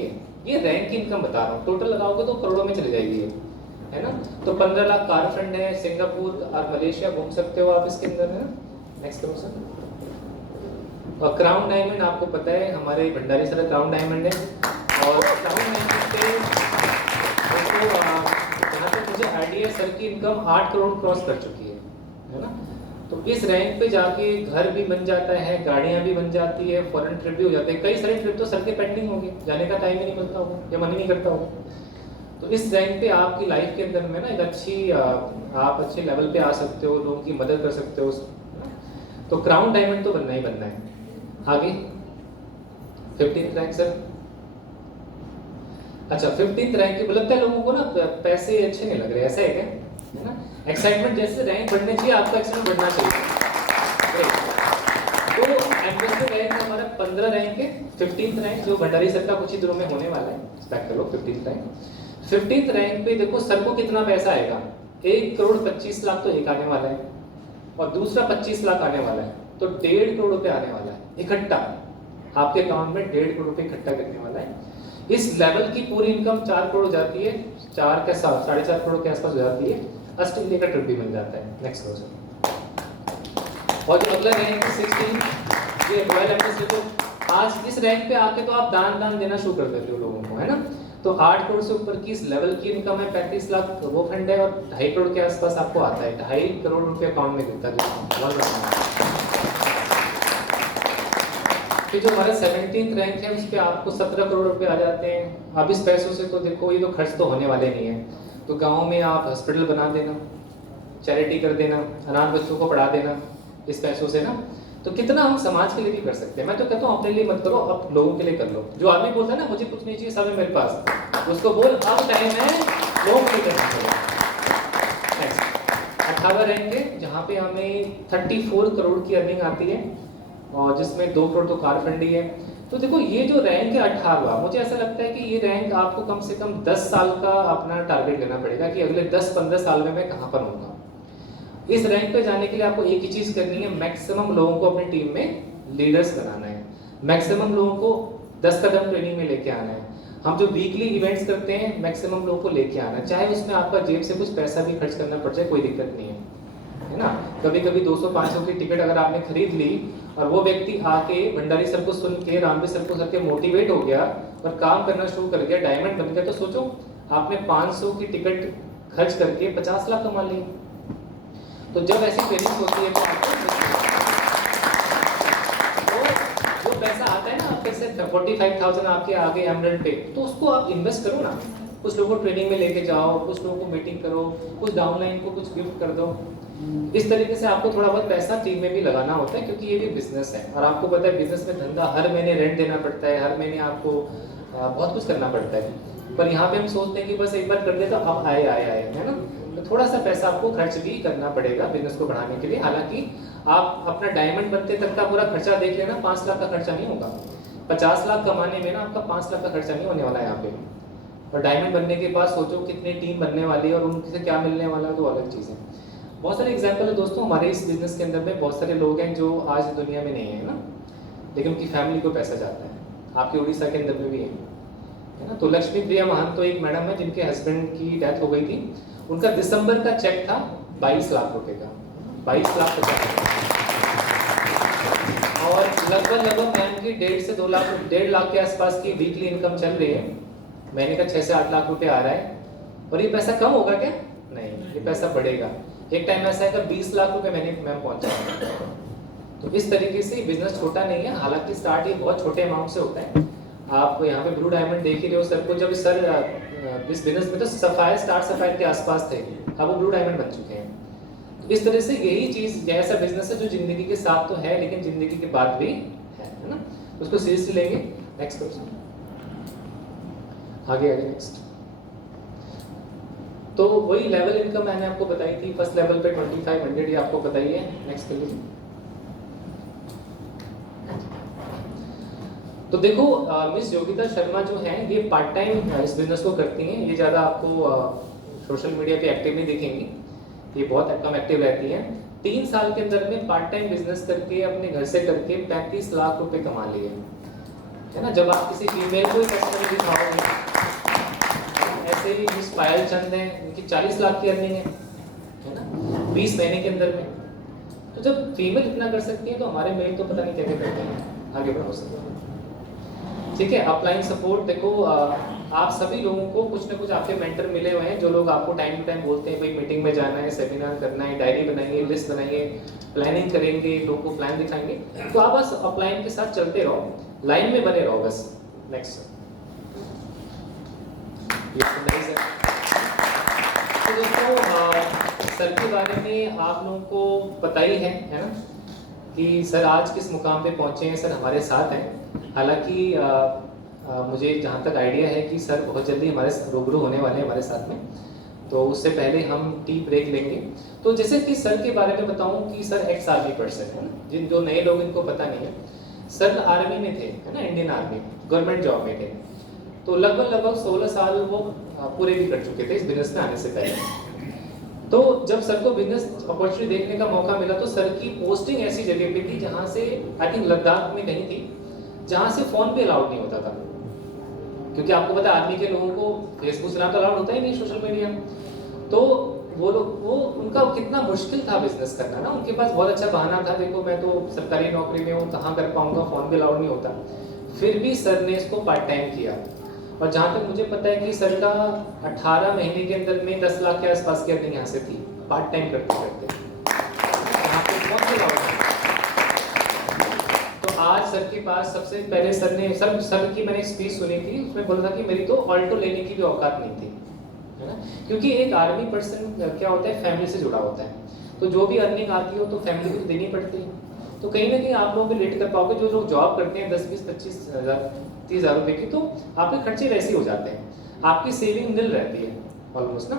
ये रैंक की इनकम बता रहा हूँ। टोटल लगाओगे तो करोड़ों में चली जाएगी ये, है ना। तो 15 लाख कार फंड है, सिंगापुर और मलेशिया घूम सकते हो आप इसके अंदर, है ना। नेक्स्ट करो सर। और क्राउन डायमंड आपको पता है, हमारे भंडारी सर क्राउन डायमंड है। और क्राउन डायमंड पे यहाँ पे मुझे आइडिया, सर की इनकम 8 करोड़ क्रॉस कर चुकी है ना। तो इस रैंक पे जाके घर भी बन जाता है, गाड़ियाँ भी बन जाती है, फॉरेन ट्रिप भी हो जाते हैं। कई सारे ट्रिप तो सर के पेंडिंग होंगे, जाने का टाइम ही नहीं मिलता होगा या मन ही नहीं करता होगा। तो इस रैंक पे आपकी लाइफ के अंदर में ना एक आप अच्छे लेवल पे आ सकते हो, लोगों की मदद कर सकते हो। तो क्राउन डायमंड तो बनना ही बनना है। आगे 15th रैंक सर। अच्छा, 15th रैंक के लगता है लोगों को ना पैसे अच्छे नहीं लग रहे, ऐसा है क्या, है ना। एक्साइटमेंट जैसे रैंक बढ़ने चाहिए, आपका एक्साइटमेंट बढ़ना चाहिए। तो एम्बेसडर रैंक हमारा 15 रैंक है। 15th रैंक जो भंडारी सर का कुछ ही दिनों में होने वाला है, एक्सपेक्ट करो 15th रैंक। 15th रैंक पे देखो सर को कितना पैसा आएगा, 1 करोड़ 25 लाख तो एक आने वाला है, और दूसरा 25 लाख आने वाला है। तो 1.5 करोड़ रुपए आने वाला है इकट्ठा आपके अकाउंट में। 1.5 करोड़ रुपए इकट्ठा करने वाला है। इस लेवल की पूरी इनकम 4 करोड़ हो जाती है, 4 के साथ 4.5 करोड़ के आसपास हो जाती है। ऑस्ट्रेलिया का ट्रिप भी मिल जाता है। Next question. और जो अगला रैंक 16, ये रॉयल एम्बेसडर। तो आज इस रैंक पे आके तो आप दान देना शुरू कर देते हो लोगों को, है ना। तो 8 करोड़ से ऊपर की इस लेवल की इनकम है। 35 लाख वो फंड है, और 2.5 करोड़ के आसपास आपको आता है। 2.5 करोड़ रुपए अकाउंट में गिरता है। फिर जो हमारा 17th रैंक है, उस पे आपको 17 करोड़ रुपए आ जाते हैं। अब इस पैसों से तो देखो, ये तो खर्च तो होने वाले नहीं है। तो गाँव में आप हॉस्पिटल बना देना, चैरिटी कर देना, अनाथ बच्चों को पढ़ा देना इस पैसों से ना। तो कितना हम समाज के लिए भी कर सकते हैं। मैं तो कहता हूँ अपने लिए मत करो, अब लोगों के लिए कर लो। जो आदमी बोलता है ना मुझे कुछ नहीं चाहिए, सब है मेरे पास, उसको बोल अब टाइम है लोगों के लिए करना चाहिए। 18वां रैंक है जहाँ पे हमें 34 करोड़ की अर्निंग आती है और जिसमें 2 करोड़ तो कार फंड ही है। तो देखो ये जो रैंक है 18वां, मुझे ऐसा लगता है कि ये रैंक आपको कम से कम 10 साल का अपना टारगेट लेना पड़ेगा कि अगले 10-15 साल में मैं कहाँ पर होऊंगा। इस रैंक पे जाने के लिए आपको एक ही चीज़ करनी है, मैक्सिमम लोगों को अपनी टीम में लीडर्स बनाना है, मैक्सिमम लोगों को 10 कदम ट्रेनिंग में लेके आना है। हम जो वीकली इवेंट्स करते हैं मैक्सिमम लोगों को लेके आना है, चाहे उसमें आपका जेब से कुछ पैसा भी खर्च करना पड़ जाए, कोई दिक्कत नहीं है ना। कभी कभी 200-500 की टिकट अगर आपने खरीद ली और वो व्यक्ति आके भंडारी सर को सुन के, रामवीर सर को सुन के मोटिवेट हो गया और काम करना शुरू कर गया, डायमंड बन गया, तो सोचो आपने 500 की टिकट खर्च करके 50 लाख कमा लिए। तो जब ऐसी ट्रेनिंग होती है तो आपको जो पैसा आता है ना आपके से 45,000 आपके आगे एमरल्ड पे, तो उसको आप इन्वेस्ट करो ना, कुछ लोगों को ट्रेनिंग में लेके जाओ, कुछ लोगों को मीटिंग करो, कुछ डाउनलाइन को कुछ गिफ्ट कर दो। इस तरीके से आपको थोड़ा बहुत पैसा टीम में भी लगाना होता है, क्योंकि ये भी बिजनेस है और आपको पता है बिजनेस में धंधा हर महीने रेंट देना पड़ता है, हर महीने आपको बहुत कुछ करना पड़ता है। पर यहाँ पे हम सोचते हैं कि बस एक बार कर दे तो अब आए है ना। तो थोड़ा सा पैसा आपको खर्च भी करना पड़ेगा बिजनेस को बढ़ाने के लिए। हालांकि आप अपना डायमंड बनते तक का पूरा खर्चा देख लेना, 5 लाख का खर्चा नहीं होगा। 50 लाख कमाने में ना आपका 5 लाख का खर्चा नहीं होने वाला है यहाँ पे। और डायमंड बनने के बाद सोचो कितनी टीम बनने वाली है और उनसे क्या मिलने वाला है, तो अलग चीज़ है। बहुत सारे एग्जाम्पल है दोस्तों हमारे इस बिजनेस के अंदर में, बहुत सारे लोग हैं जो आज दुनिया में नहीं है ना, लेकिन उनकी फैमिली को पैसा जाता है। आपके उड़ीसा के अंदर में भी है ना। तो लक्ष्मी प्रिया महंत तो एक मैडम है जिनके हस्बैंड की डेथ हो गई थी, उनका दिसंबर का चेक था 22 लाख रुपए का, 22 लाख 50 और लगभग मैम की 1.5 लाख के आसपास की वीकली इनकम चल रही है। महीने का 6 से 8 लाख रुपए आ रहा है। और ये पैसा कम होगा क्या? नहीं, ये पैसा बढ़ेगा। एक टाइम ऐसा है कि 20 लाख रुपए महीने मैम पहुंचा। तो इस तरीके से बिजनेस छोटा नहीं है, हालांकि स्टार्ट ये बहुत छोटे अमाउंट से होता है। आप यहाँ पे ब्लू डायमंड देख ही रहे हो सर को, जब सर इस बिजनेस में तो सफायर के आसपास थे, अब वो ब्लू डायमंड बन चुके हैं। इस तरह से यही चीज ऐसा बिजनेस है जो जिंदगी के साथ तो है लेकिन जिंदगी के बाद भी है ना। उसको सीरियसली लेंगे। नेक्स्ट क्वेश्चन, आगे नेक्स्ट। तो वही लेवल इनकम मैंने आपको बताई थी, फर्स्ट लेवल पे 2500 ये आपको बताइए। नेक्स्ट कर लीजिए। तो देखो मिस योगिता शर्मा जो हैं ये पार्ट टाइम इस बिजनेस को करती हैं। ये ज़्यादा आपको सोशल मीडिया पे एक्टिव नहीं दिखेंगी, ये बहुत कम एक्टिव रहती हैं। 3 साल के अंदर में पार्ट टाइम बिजनेस करके अपने घर से करके 35 लाख रुपए कमा लिए है ना। जब आप किसी फीमेल को कस्टमर दिखाओगे, ऐसे ही मिस पायल चंद हैं, उनकी 40 लाख की अर्निंग है ना 20 महीने के अंदर में। तो जब फीमेल इतना कर सकती है तो हमारे मेल तो पता नहीं क्या क्या करते हैं। आगे बढ़ो सर। ठीक है, अपलाइन सपोर्ट देखो आप सभी लोगों को कुछ ना कुछ आपके मेंटर मिले हुए हैं, जो लोग आपको टाइम टू टाइम बोलते हैं भाई मीटिंग में जाना है, सेमिनार करना है, डायरी बनाइए, लिस्ट बनाइए, प्लानिंग करेंगे, लोगों को प्लान दिखाएंगे। तो आप बस अपलाइन के साथ चलते रहो, लाइन में बने रहो बस। नेक्स्ट तो दोस्तों सर के बारे में आप लोगों को पता ही है ना कि सर आज किस मुकाम पे पहुंचे हैं। सर हमारे साथ हैं। हालांकि मुझे जहाँ तक आइडिया है कि सर बहुत जल्दी हमारे रूबरू होने वाले हैं हमारे साथ में, तो उससे पहले हम टी ब्रेक लेंगे। तो जैसे कि सर के बारे में बताऊं कि सर एक्स आर्मी पर्सन है ना, जिन जो नए लोग इनको पता नहीं है, सर आर्मी में थे है ना, इंडियन आर्मी गवर्नमेंट जॉब में थे। तो लगभग 16 साल वो पूरे भी कर चुके थे इस बिजनेस में आने से पहले। तो जब सर को बिजनेस अपॉर्चुनिटी देखने का मौका मिला तो सर की पोस्टिंग ऐसी जगह पे थी जहाँ से आई थिंक लद्दाख में कहीं थी, जहाँ से फोन पे अलाउड नहीं होता था, क्योंकि आपको पता है आर्मी के लोगों को फेसबुक चलाना तो अलाउड होता ही नहीं, सोशल मीडिया। तो वो उनका कितना मुश्किल था बिजनेस करना ना। उनके पास बहुत अच्छा बहाना था, देखो मैं तो सरकारी नौकरी में हूँ, कहाँ कर पाऊंगा, फोन पे अलाउड नहीं होता। फिर भी सर ने इसको पार्ट टाइम किया। और जहाँ तक मुझे पता है कि सर का 18 महीने के अंदर में 10 लाख के आसपास की अर्निंग यहाँ से थी, पार्ट टाइम करते करते। यहाँ पे कौन से लाभ है? तो आज सर के पास सबसे पहले सर की मैंने एक स्पीच सुनी थी, उसमें बोला था कि मेरी तो ऑल्टो लेने की भी औकात नहीं थी, है ना। क्योंकि एक आर्मी पर्सन क्या होता है, फैमिली से जुड़ा होता है। तो जो भी अर्निंग आती हो तो फैमिली को देनी पड़ती है। तो कहीं ना कहीं आप लोग भी रिलेट कर पाओगे, जो लोग जॉब करते हैं 10, 20, 25 हज़ार 30 हज़ार रुपये की, तो आपके खर्चे वैसे हो जाते हैं, आपकी सेविंग निल रहती है ऑलमोस्ट ना।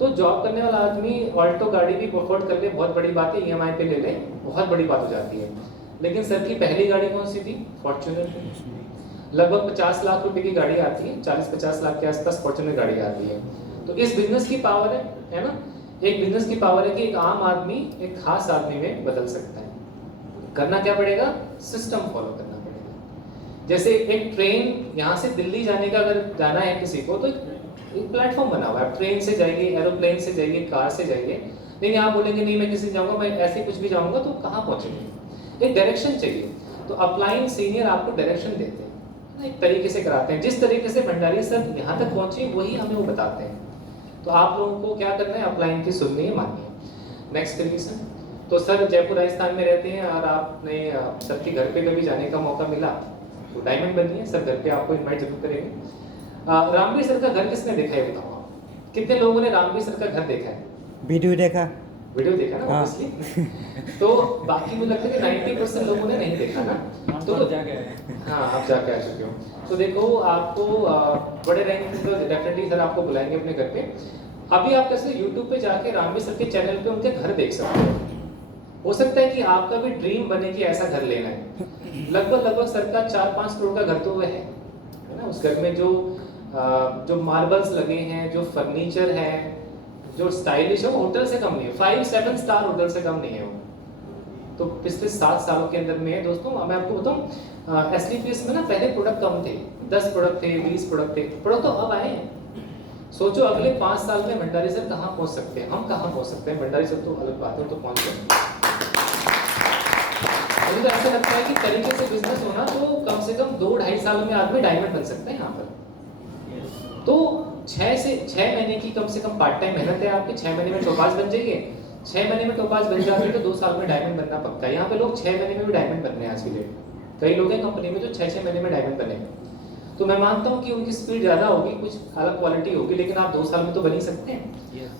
तो जॉब करने वाला आदमी ऑल्टो गाड़ी भी अफोर्ड कर ले, बहुत बड़ी बात है, ईएमआई पे ले ले, बहुत बड़ी बात हो जाती है। लेकिन सर की पहली गाड़ी कौन सी थी? फॉर्च्यूनर थी। लगभग 50 लाख रुपए की गाड़ी आती है, 40-50 लाख के आसपास फॉर्च्यूनर गाड़ी आती है। तो इस बिजनेस की पावर है ना, एक बिजनेस की पावर है कि एक आम आदमी एक खास आदमी में बदल सकता है। करना क्या पड़ेगा? सिस्टम फॉलो करना पड़ेगा। जैसे एक ट्रेन यहाँ से दिल्ली जाने का अगर जाना है किसी को, तो एक प्लेटफॉर्म बना हुआ है, ट्रेन से जाएंगे, एरोप्लेन से जाएंगे, कार से जाएंगे। लेकिन आप बोलेंगे नहीं मैं किसी से जाऊँगा, मैं ऐसे कुछ भी जाऊँगा, तो कहाँ पहुँचेंगे? एक डायरेक्शन चाहिए। तो अपलाइन सीनियर आपको डायरेक्शन देते हैं, एक तरीके से कराते हैं। जिस तरीके से भंडारी सर यहाँ तक पहुँचे वही हमें वो बताते हैं। तो आप लोगों को क्या करना है? अपलाइन की सुननी है, मानिए। नेक्स्ट करिए सर। तो सर जयपुर राजस्थान में रहते हैं और आपने सर के घर पे कभी जाने का मौका मिला तो डायमंड बनिए, सर घर पे आपको इनवाइट जरूर करेंगे। रामवीर सर का घर किसने देखा है बताओ आप? कितने लोगों ने रामवीर सर का घर देखा है? वीडियो देखा। वीडियो देखा ना ऑब्वियसली। तो बाकी मुझे लगता है कि 90% लोगों ने नहीं देखा ना। तो हाँ, आप जाके आ चुके हो। तो देखो आपको बड़े रैंक तो डेफिनेटली सर आपको बुलाएंगे अपने घर पे। अभी आप कैसे YouTube पे जाके रामवीर सर के चैनल पे उनके घर देख सकते हो सकता है कि आपका भी ड्रीम बने कि ऐसा घर लेना है। लगभग सर का 4-5 करोड़ का घर तो वह है ना। उस घर में जो मार्बल्स लगे हैं, जो फर्नीचर है, जो स्टाइलिश है, वो होटल से कम नहीं है, 5-7 स्टार होटल से कम नहीं है वो। तो पिछले 7 सालों के अंदर में दोस्तों मैं आपको बताऊं, एसलीपीएस में ना पहले प्रोडक्ट कम थे, 10 प्रोडक्ट थे, 20 प्रोडक्ट थे। प्रोडक्ट तो अब आए हैं। सोचो अगले 5 साल में भंडारी सर कहाँ पहुंच सकते हैं, हम कहाँ पहुंच सकते हैं। भंडारी सर तो अलग बात है, तो पहुंच गए। मुझे तो ऐसा लगता है कि तरीके से बिजनेस होना तो कम से कम 2-2.5 साल में आदमी डायमंड बन सकते हैं यहाँ पर। तो 6 महीने की कम से कम पार्ट टाइम मेहनत है आपकी। 6 महीने में टोपाज बन जाएंगे। 6 महीने में टोपाज बन जाते हैं तो 2 साल में डायमंड बनना पक्का है। यहाँ पे लोग 6 महीने में भी डायमंड बन रहे हैं आज की डेट। कई लोग हैं कंपनी में जो 6-6 महीने में डायमंड बने। तो मैं मानता हूँ कि उनकी स्पीड ज़्यादा होगी, कुछ अलग क्वालिटी होगी, लेकिन आप 2 साल में तो बन ही सकते हैं।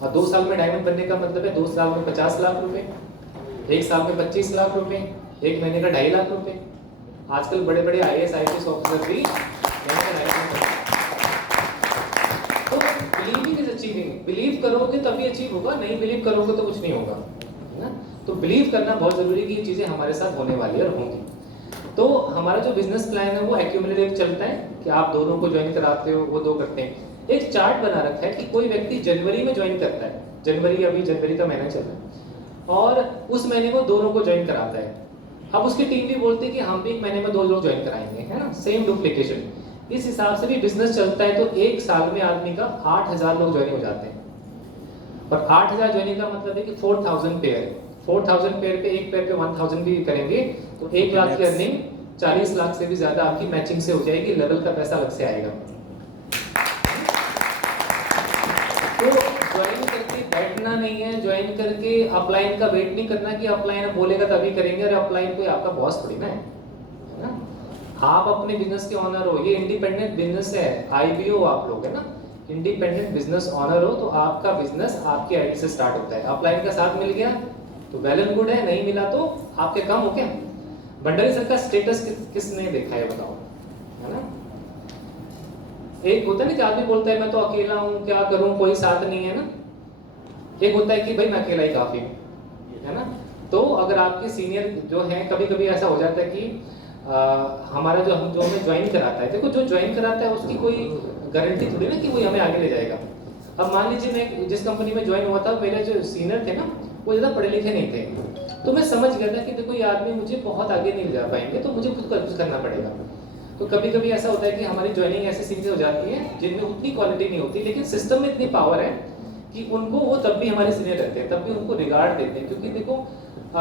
और 2 साल में डायमंड बनने का मतलब है 2 साल में 50 लाख रुपए, 1 साल में 25 लाख रुपए, 1 महीने का 2.5 लाख रुपए। आजकल बड़े बड़े IAS IPS ऑफिसर भी तो बिलीविंग इज अचीविंग। बिलीव करोगे तभी अचीव होगा, नहीं बिलीव करोगे तो कुछ नहीं होगा, है ना। तो बिलीव करना बहुत जरूरी है कि ये चीज़ें हमारे साथ होने वाली है और होंगी। तो हमारा जो बिजनेस प्लान है वो एक्यूमुलेटिव चलता है कि आप दोनों को ज्वाइन कराते हो, वो 2 करते हैं। एक चार्ट बना रखा है कि कोई व्यक्ति जनवरी में ज्वाइन करता है, जनवरी का महीना चल रहा है, और उस महीने वो दोनों को ज्वाइन कराता है। अब उसकी टीम भी बोलती है कि हम भी 1 महीने में 2 लोग ज्वाइन कराएंगे, है ना, सेम डुप्लीकेशन। इस हिसाब से भी बिजनेस चलता है। तो 1 साल में आदमी का 8000 लोग ज्वाइन हो जाते हैं। और 8000 ज्वाइनिंग का मतलब है कि 4000 पेयर, 4000 पेयर पे एक पेयर पे 1000 भी करेंगे तो 1 लाख की अर्निंग 40 लाख से भी ज्यादा आपकी मैचिंग से हो जाएगी। लेवल का पैसा अलग से आएगा। तो ज्वाइन करके बैठना नहीं है, ज्वाइन करके अपलाइन का वेट नहीं करना कि अपलाइन बोलेगा तभी करेंगे। और अपलाइन कोई आपका बॉस थोड़ी ना है ना। आप अपने बिजनेस के ऑनर हो, ये इंडिपेंडेंट बिजनेस है, IBO आप लोग है ना, इंडिपेंडेंट बिजनेस ऑनर हो। तो आपका बिजनेस आपकी आईडी से स्टार्ट होता है। अपलाइन का साथ मिल गया तो वेल एंड गुड है, नहीं मिला तो आपके कम हो क्या। भंडारी सर का स्टेटस किसने देखा है बताओ, है ना। एक होता है ना कि आदमी बोलता है मैं तो अकेला हूँ, क्या करूँ, कोई साथ नहीं है ना। एक होता है कि भाई मैं अकेला ही काफी हूँ, है ना। तो अगर आपके सीनियर जो है, कभी कभी ऐसा हो जाता है कि हमारा जो हमें ज्वाइन कराता है, देखो जो ज्वाइन कराता है उसकी कोई गारंटी थोड़ी ना कि वो हमें आगे ले जाएगा। अब मान लीजिए मैं जिस कंपनी में ज्वाइन हुआ था, मेरे जो सीनियर थे ना वो ज़्यादा पढ़े लिखे नहीं थे। तो मैं समझ गया था कि देखो ये आदमी मुझे बहुत आगे नहीं ले जा पाएंगे, तो मुझे खुद कुछ करना पड़ेगा। तो कभी कभी ऐसा होता है कि हमारी ज्वाइनिंग ऐसी सीरीज हो जाती है जिनमें उतनी क्वालिटी नहीं होती, लेकिन सिस्टम में इतनी पावर है कि उनको वो तब भी हमारे सीनियर रहते हैं, तब भी उनको रिगार्ड देते हैं। क्योंकि देखो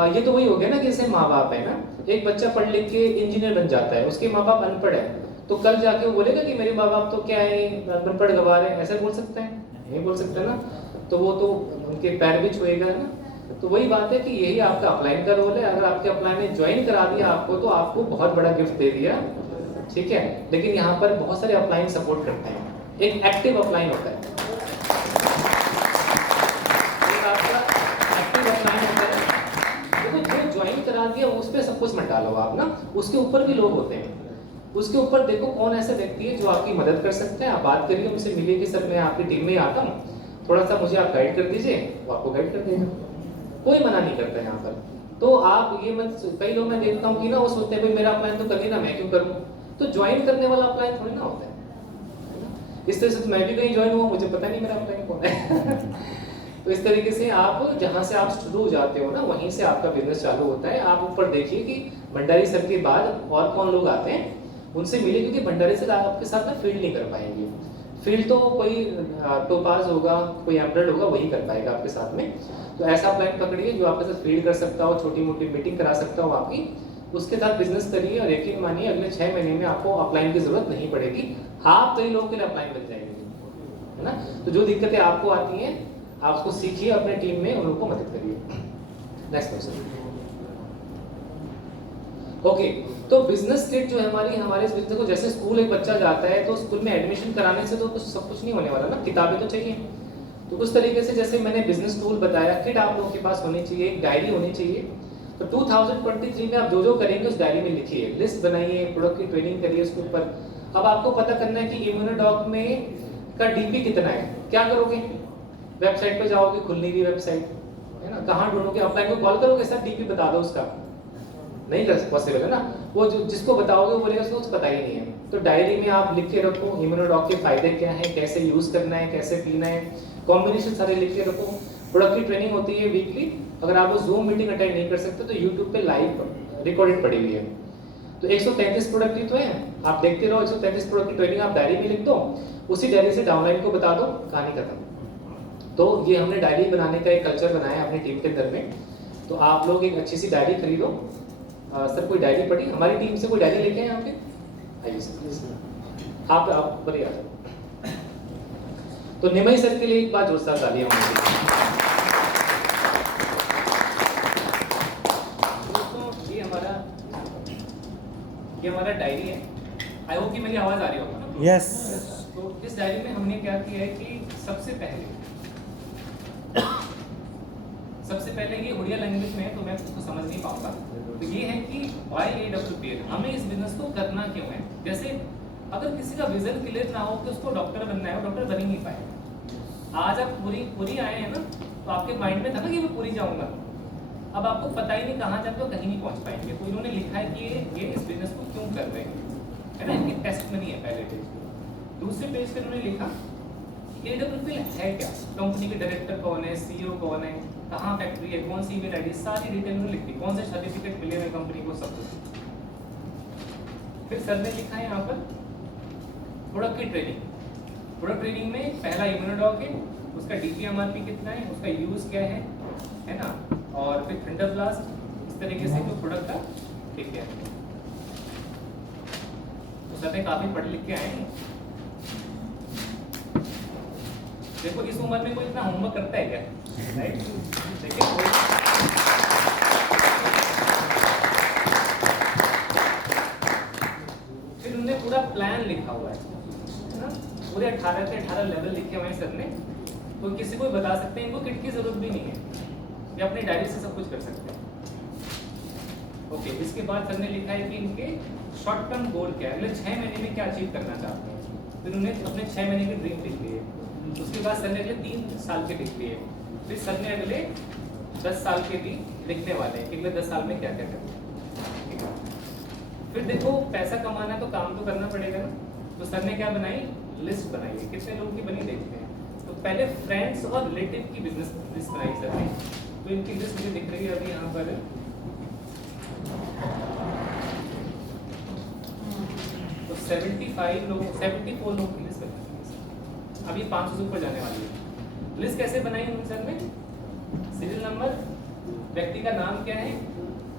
ये तो वही हो गया ना कि जैसे माँ बाप है ना, एक बच्चा पढ़ लिख के इंजीनियर बन जाता है, उसके माँ बाप अनपढ़ है, तो कल जाके वो बोलेगा कि मेरे माँ बाप तो क्या है अनपढ़ गवार है, ऐसा बोल सकते हैं? नहीं बोल सकते ना। तो वो तो उनके पैर भी छुएगा ना। तो वही बात है कि यही आपका अपलाइन का रोल है। अगर आपके अपलाइन ने ज्वाइन करा दिया आपको तो आपको बहुत बड़ा गिफ्ट दे दिया, ठीक है। लेकिन यहाँ पर बहुत सारे अपलाइन सपोर्ट करते हैं। एक एक्टिव अपलाइन होता है, एक आपका एक्टिव अपलाइन होता है। देखो जो ज्वाइन करा दिया उस पर सब कुछ मत डालो आप ना, उसके ऊपर भी लोग होते हैं। उसके ऊपर देखो कौन ऐसा व्यक्ति है जो आपकी मदद कर सकते हैं। आप बात करिए, मुझसे मिलिए कि सर मैं आपकी टीम में आता हूँ थोड़ा सा मुझे आप गाइड कर दीजिए, वो आपको गाइड कर देगा, कोई मना नहीं करता है यहाँ पर। तो आप ये मत, कई लोग मैं देखता हूँ कि ना वो सोचते हैं भाई मेरा अपलाइन तो कर लेना, मैं क्यों करूँ, तो ज्वाइन करने वाला अपलाइन थोड़ी ना होता है ना? इस तरह से तो मैं भी कहीं ज्वाइन हुआ, मुझे पता नहीं मेरा अपलाइन कौन है तो इस तरीके से आप जहाँ से आप शुरू हो जाते हो ना, वहीं से आपका बिजनेस चालू होता है। आप ऊपर देखिए कि भंडारी सर के बाद और कौन लोग आते हैं, उनसे मिले, क्योंकि भंडारी सर आपके साथ ना फील्ड नहीं कर पाएंगे। फील्ड तो कोई टोपाज होगा, कोई एमराल्ड होगा, वही कर पाएगा आपके साथ में। तो ऐसा प्लान पकड़िए जो आपके साथ फील्ड कर सकता हो, छोटी मोटी मीटिंग करा सकता हो आपकी, उसके साथ बिजनेस करिए और यकीन मानिए अगले 6 महीने में आपको अपलाइन की जरूरत नहीं पड़ेगी। आप कई लोगों के लिए अपलाइन बन जाएंगे, है ना? तो जो दिक्कतें आपको आती हैं आप उसको सीखिए, अपने टीम में उन लोगों को मदद करिए। Next question. ओके, तो बिजनेस किट जो है हमारे इस बिजनेस को, जैसे स्कूल एक बच्चा जाता है तो स्कूल में एडमिशन कराने से तो कुछ सब कुछ नहीं होने वाला ना, किताबें तो चाहिए। तो उस तरीके से जैसे मैंने बिजनेस टूल बताया, किट आप लोगों के पास होनी चाहिए, एक डायरी होनी चाहिए। तो 2023 में आप जो जो करेंगे उस डायरी में लिखिए, लिस्ट बनाइए, प्रोडक्ट की ट्रेनिंग करिए उसके ऊपर। अब आपको पता करना है कि इम्यूनोडॉक में का डीपी कितना है। क्या करोगे, वेबसाइट पे जाओगे, खुल नहीं रही वेबसाइट, है ना? कहाँ ढूंढोगे, अपलाइन को कॉल करोगे सर डीपी बता दो उसका, नहीं कर पॉसिबल है ना। वो जो जिसको बताओगे वो बोलेगा उसको कुछ पता ही नहीं है। तो डायरी में आप लिख के रखो इम्यूनोडॉक के फायदे क्या हैं, कैसे यूज करना है, कैसे पीना है, कॉम्बिनेशन सारे लिख के रखो। प्रोडक्ट की ट्रेनिंग होती है वीकली, अगर आप वो जूम मीटिंग अटेंड नहीं कर सकते तो यूट्यूब पे लाइव रिकॉर्डेड पड़ी हुई है। तो 133 प्रोडक्ट ही तो है, आप देखते रहो। 133 प्रोडक्ट की ट्रेनिंग आप डायरी में लिख दो, उसी डायरी से डाउनलाइन को बता दो, कहानी खत्म। तो ये हमने डायरी बनाने का एक कल्चर बनाया अपनी टीम के अंदर में। तो आप लोग एक अच्छी सी डायरी खरीदो। सर कोई डायरी पढ़ी, हमारी टीम से कोई डायरी लेके आए यहाँ पे, आइए सर आप बढ़िया। तो निमई सर के लिए एक बार जोरदार तालियां होंगी। दोस्तों ये हमारा डायरी है। आई होप कि मेरी आवाज आ रही होगी ना? यस। तो इस डायरी में हमने क्या किया है कि सबसे पहले ये उड़िया लैंग्वेज में है तो मैं उसको समझ नहीं पाऊंगा। तो ये है कि YAWPL, हमें इस बिजनेस को करना क्यों है। जैसे अगर किसी का विजन क्लियर ना हो कि उसको डॉक्टर बनना है, वो डॉक्टर बन ही नहीं पाएगा। आज आप पूरी आए हैं ना, तो आपके माइंड में था ना कि मैं पूरी जाऊंगा, अब आपको पता ही नहीं कहाँ जाके, कहीं नहीं पहुंच पाएंगे। तो इन्होंने लिखा है कि ये इस बिजनेस को क्यों कर रहे हैं, है ना? इनकी टेस्ट मनी है पहले पेज पे। दूसरे पेज पे उन्होंने लिखा AWPL है क्या, कंपनी के डायरेक्टर कौन है, CEO कौन है, कहाँ फैक्ट्री है, कौन सी ईमेल आईडी, सारी डिटेल में लिखी, कौन से सर्टिफिकेट मिले हुए कंपनी को, सब कुछ। फिर सर ने लिखा है यहाँ पर प्रोडक्ट की ट्रेनिंग। प्रोडक्ट ट्रेनिंग में पहला इम्यूनोडॉक है, उसका DPMRP कितना है, उसका यूज क्या है ना? और फिर थंडर ब्लास्ट, इस तरीके से जो प्रोडक्ट का ठीक है। तो सर ने काफी पढ़ लिख के आए हैं। देखो इस उम्र में कोई इतना होमवर्क करता है क्या, राइट? देखिए फिर उन्होंने पूरा प्लान लिखा हुआ है ना, पूरे 18 के 18 लेवल लिखे हुए हैं सर ने। तो किसी को भी बता सकते हैं, इनको किट की जरूरत भी नहीं है, ये अपनी डायरी से सब कुछ कर सकते हैं। ओके, इसके बाद सर ने लिखा है कि इनके शॉर्ट टर्म गोल क्या है, अगले 6 महीने में क्या अचीव करना चाहते हैं। फिर उन्होंने अपने 6 महीने की ड्रीम लिख ली है। उसके बाद सर ने अगले 3 साल के लिख लिए। फिर सर ने अगले 10 साल के भी लिखने वाले हैं कि अगले 10 साल में क्या क्या करना है। फिर देखो पैसा कमाना है तो काम तो करना पड़ेगा ना। तो सर ने क्या बनाई, लिस्ट बनाई है। कितने लोगों की बनी देखते हैं। तो पहले फ्रेंड्स और रिलेटिव की बिजनेस लिस्ट बनाई सर ने। तो इनकी लिस्ट मुझे दिख रही है अभी यहाँ पर। तो 74 लोगों की लिस्ट बनाई, अभी 500 से ऊपर जाने वाली है। लिस्ट कैसे बनाई उन सर ने, सीरियल नंबर, व्यक्ति का नाम क्या है,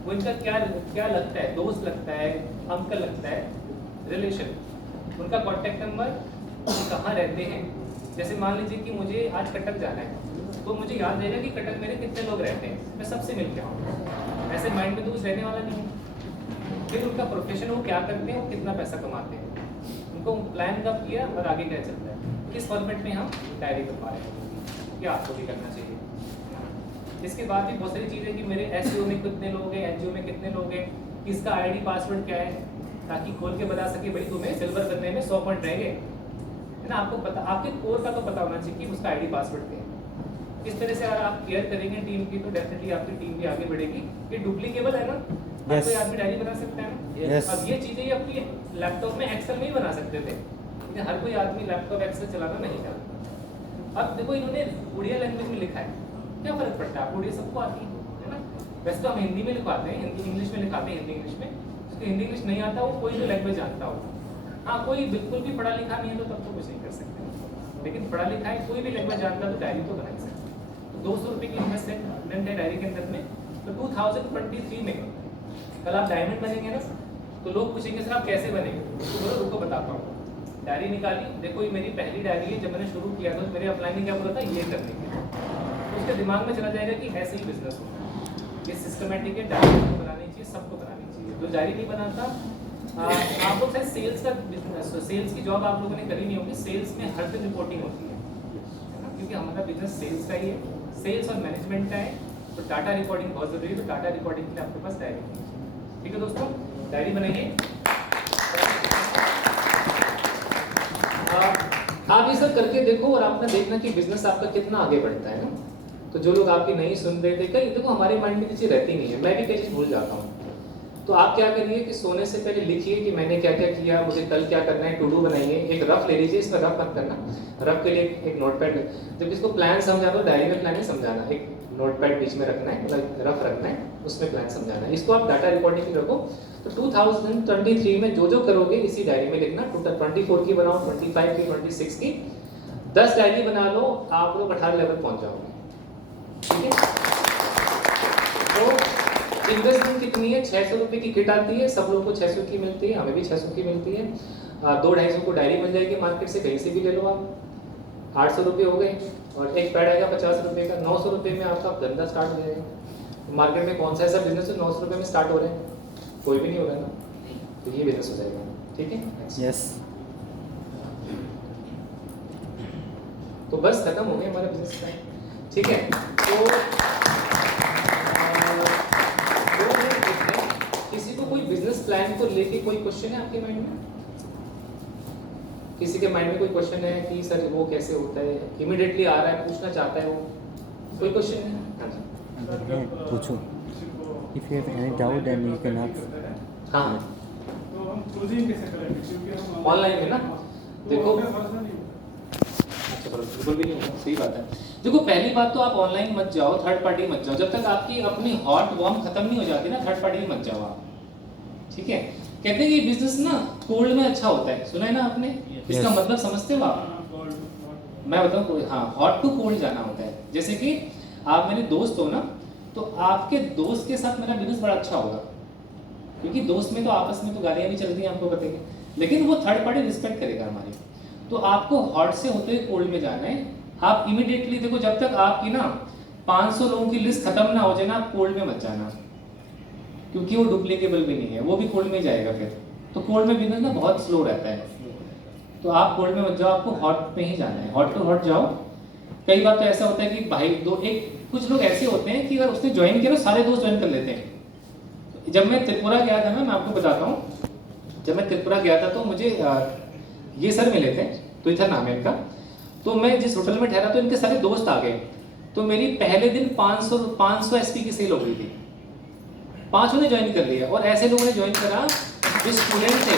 वो इनका क्या लगता है, दोस्त लगता है, अंकल लगता है, रिलेशन, उनका कॉन्टैक्ट नंबर, कहाँ रहते हैं। जैसे मान लीजिए कि मुझे आज कटक जाना है, तो मुझे याद रहेगा कि कटक मेरे कितने लोग रहते हैं, मैं सबसे मिल के आऊँ। ऐसे माइंड में तो कुछ रहने वाला नहीं है। फिर उनका प्रोफेशन, वो क्या करते हैं, वो कितना पैसा कमाते हैं, उनको प्लान कब किया और आगे क्या चलता है। इस फॉर्मेट में हम डायरी कर पा रहे हैं कि आपको भी करना चाहिए। इसके बाद भी बहुत सारी चीज़ें कि मेरे SEO में कितने लोग हैं, NGO में कितने लोग हैं, किसका ID पासवर्ड क्या है, ताकि खोल के बता सके भाई तुम्हें सिल्वर करने में 100 पॉइंट रहेंगे है ना। आपको पता, आपके कोर का तो पता होना चाहिए कि उसका आईडी पासवर्ड क्या है। इस तरह से अगर आप केयर करेंगे टीम की तो डेफिनेटली आपकी टीम भी आगे बढ़ेगी। ये डुप्लीकेबल है ना, हर Yes. कोई आदमी डायरी बना सकता है ना। Yes. अब ये चीज़ें ये अपनी लैपटॉप में एक्सेल में ही बना सकते थे, लेकिन हर कोई आदमी लैपटॉप एक्सेल चलाना नहीं जानता। अब देखो इन्होंने उड़िया लैंग्वेज में लिखा है, क्या फर्क पड़ता है, उड़िया सबको आती है ना। वैसे तो हम हिंदी में लिखवाते हैं, हिंदी इंग्लिश में लिखाते हैं, हिंदी इंग्लिश में। जिसको हिंदी इंग्लिश नहीं आता वो कोई भी लैंग्वेज जानता हो। हाँ, कोई बिल्कुल भी पढ़ा लिखा नहीं है तो तब तो कुछ नहीं कर सकते, लेकिन पढ़ा लिखा है कोई भी लैंग्वेज जानता है तो डायरी तो बना ही सकते। 200 रुपये की इन्वेस्टमेंट है डायरी के अंदर में। तो 2023 में कल आप डायमंड बनेंगे ना, तो लोग पूछेंगे सर आप कैसे बनेंगे, तो बोलो रुको बताता हूँ। डायरी निकाली, देखो ये मेरी पहली डायरी है, जब मैंने शुरू किया था तो मेरे अपलाइन ने क्या बोला था, ये करने के लिए। तो उसके दिमाग में चला जाएगा कि ऐसे ही बिजनेस होता है, ये सिस्टमेटिक है, डायरी को बनानी चाहिए, सबको बनानी चाहिए। जो डायरी नहीं बनाता, आप लोग शायद सेल्स का बिजनेस, सेल्स की जॉब आप लोगों ने करी नहीं होगी। सेल्स में हर दिन रिपोर्टिंग होती है ना, क्योंकि हमारा बिजनेस सेल्स का ही है, सेल्स और मैनेजमेंट का है। तो डाटा रिकॉर्डिंग बहुत जरूरी है, तो डाटा रिकॉर्डिंग के लिए आपके पास डायरी होनी चाहिए। ठीक है दोस्तों, डायरी बनाइए। आप ये सब करके देखो और आपने देखना कि बिजनेस आपका कितना आगे बढ़ता है ना। तो जो लोग आपकी नहीं सुन रहे थे, कई देखो हमारे माइंड में चीज़ें रहती नहीं है, मैं भी कई चीज़ भूल जाता हूँ। तो आप क्या करिए कि सोने से पहले लिखिए कि मैंने क्या क्या किया, मुझे कल क्या करना है, टू डू बनाइए। एक रफ ले लीजिए, इसमें रफ मत करना, रफ के लिए एक नोटपैड। जब इसको प्लान समझा दो, डायरी में प्लान नहीं समझाना, एक नोटपैड बीच में रखना है, मतलब रफ रखना है, उसमें प्लान समझाना है। इसको आप डाटा रिकॉर्डिंग में रखो। तो 2023 में जो जो करोगे इसी डायरी में लिखना। टोटल 24 की बनाओ, 25 की, 26 की, 10 डायरी बना लो, आप लोग 18 लेवल पहुंच जाओगे। ठीक है, तो इन्वेस्टमेंट कितनी है, 600 रुपये की किट आती है, सब लोगों को 600 की मिलती है, हमें भी 600 की मिलती है। 2-250 को डायरी मिल जाएगी मार्केट से, कहीं से भी ले लो आप। 800 रुपये हो गए, और एक पैड आएगा 50 रुपये का। 900 रुपये में आपका धंधा स्टार्ट हो जाएगा। मार्केट में कौन सा ऐसा बिजनेस है 900 रुपये में स्टार्ट हो रहे हैं, कोई भी नहीं हो रहा है ना, तो ये बिजनेस हो जाएगा। ठीक है, Yes. तो बस खत्म हो गया हमारा बिजनेस प्लान। ठीक है, तो किसी को कोई बिजनेस प्लान को लेके कोई क्वेश्चन है आपके माइंड में? किसी के माइंड में कोई क्वेश्चन है कि सर वो कैसे होता है, इमीडिएटली आ रहा है, पूछना चाहता है वो, कोई क्वेश्चन है? हाँ जी, पूछो। If you have any doubt, then you can ask. हाँ, तो हम क्लोजिंग कैसे करेंगे, क्योंकि हम ऑनलाइन में ना, देखो तो बिल्कुल भी नहीं होगा, सही बात है। देखो पहली बात तो आप ऑनलाइन मत जाओ, थर्ड पार्टी मत जाओ, जब तक आपकी अपनी हॉट वॉर्म खत्म नहीं हो जाती ना, थर्ड पार्टी में मत जाओ आप। ठीक है, कहते हैं कि बिजनेस ना कोल्ड में अच्छा होता है, सुना है ना आपने? इसका Yes. मतलब समझते हो आप? मैं बताऊँ, हाँ, हॉट टू कोल्ड जाना होता है। जैसे कि आप मेरे दोस्त हो ना, तो आपके दोस्त के साथ मेरा बिजनेस बड़ा अच्छा होगा, क्योंकि दोस्त में तो आपस में तो गालियाँ भी चलती हैं, आपको बताएंगे, लेकिन वो थर्ड पार्टी रिस्पेक्ट करेगा हमारी। तो आपको हॉट से होते हुए कोल्ड में जाना है। आप इमीडिएटली देखो, जब तक आपकी ना 500 लोगों की लिस्ट खत्म ना हो जाए ना, आप कोल्ड में मत जाना, क्योंकि वो डुप्लीकेबल भी नहीं है, वो भी कोल्ड में जाएगा फिर। तो कोल्ड में बिजनेस ना बहुत स्लो रहता है, तो आप कोल्ड में मत जाओ, आपको हॉट में ही जाना है, हॉट टू हॉट जाओ। कई बार तो ऐसा होता है कि भाई कुछ लोग ऐसे होते हैं कि अगर उसने ज्वाइन किया तो सारे दोस्त ज्वाइन कर लेते हैं। जब मैं त्रिपुरा गया था ना, मैं आपको बताता हूँ, जब मैं त्रिपुरा गया था तो मुझे ये सर मिले थे, तो इधर नाम है इनका। तो मैं जिस होटल में ठहरा तो इनके सारे दोस्त आ गए, तो मेरी पहले दिन 500 एसपी की सेल हो गई थी, 5 ने ज्वाइन कर लिया। और ऐसे लोगों ने ज्वाइन करा जो स्टूडेंट थे,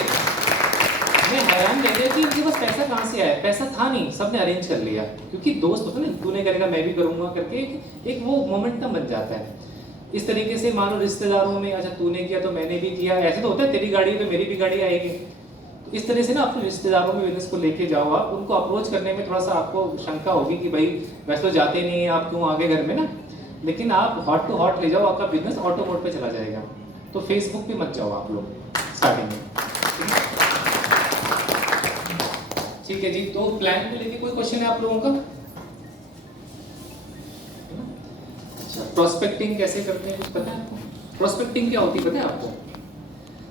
मैं हैरान रह गया कि इनके पास पैसा कहाँ से आया। पैसा था नहीं, सबने अरेंज कर लिया, क्योंकि दोस्त होता है ना, तूने करेगा मैं भी करूँगा करके, एक वो मोमेंटम बन जाता है। इस तरीके से मान लो रिश्तेदारों में, अच्छा तूने किया तो मैंने भी किया, ऐसे तो होता है, तेरी गाड़ी है तो मेरी भी गाड़ी आएगी। इस तरह से ना अपने रिश्तेदारों में बिजनेस को लेके जाओ आप, उनको अप्रोच करने में थोड़ा सा आपको शंका होगी कि भाई वैसे तो जाते नहीं है, आप क्यों आगे घर में ना, लेकिन आप हॉट टू हॉट ले जाओ, आपका बिजनेस ऑटो मोड पे चला जाएगा। तो फेसबुक पे मत जाओ आप लोग स्टार्टिंग में। ठीक है जी, तो प्लान को लेके कोई क्वेश्चन है आप लोगों का? अच्छा, प्रोस्पेक्टिंग कैसे करते हैं कुछ पता है आपको? प्रोस्पेक्टिंग क्या होती है पता है आपको?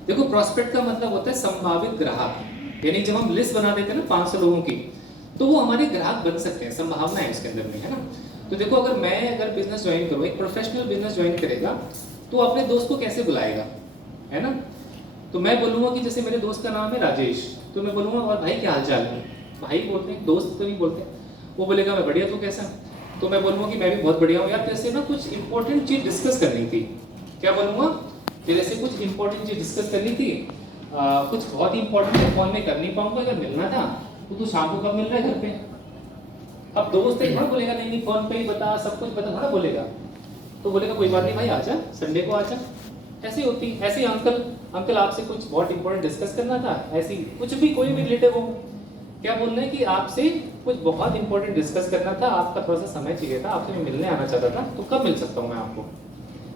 देखो, प्रोस्पेक्ट का मतलब होता है संभावित ग्राहक, यानी जब हम लिस्ट बना देते हैं ना 500 लोगों की, तो वो हमारे ग्राहक बन सकते हैं, संभावना है इसके अंदर में, है ना। तो देखो, अगर बिजनेस ज्वाइन करूँ, एक प्रोफेशनल बिजनेस ज्वाइन करेगा तो अपने दोस्त को कैसे बुलाएगा, है ना। तो मैं बोलूँगा कि जैसे मेरे दोस्त का नाम है राजेश, तो मैं बोलूँगा और भाई क्या हाल चाल है, भाई बोलते हैं, दोस्त तो नहीं बोलते। वो बोलेगा मैं बढ़िया, तो कैसा? तो मैं बोलूँगा कि मैं भी बहुत बढ़िया हूँ यार, जैसे ना कुछ इंपॉर्टेंट चीज़ डिस्कस करनी थी। क्या बोलूँगा? तेरे से कुछ इंपॉर्टेंट चीज़ डिस्कस करनी थी, कुछ बहुत इंपॉर्टेंट है, फोन में कर नहीं पाऊंगा, अगर मिलना था तो तू शाम को कब मिल रहा है घर पे? अब दोस्त है थोड़ा बोलेगा नहीं नहीं फोन पे ही बता, सब कुछ बता, थोड़ा बोलेगा। तो बोलेगा कोई बात नहीं भाई, आजा संडे को आजा। ऐसी होती, ऐसे अंकल आपसे कुछ बहुत इंपॉर्टेंट डिस्कस करना था, ऐसी कुछ भी, कोई भी रिलेटिव हो। क्या बोल रहे हैं कि आपसे कुछ बहुत इंपॉर्टेंट डिस्कस करना था, आपका थोड़ा सा समय चाहिए था, आपसे मैं मिलने आना चाहता था, तो कब मिल सकता हूँ मैं आपको?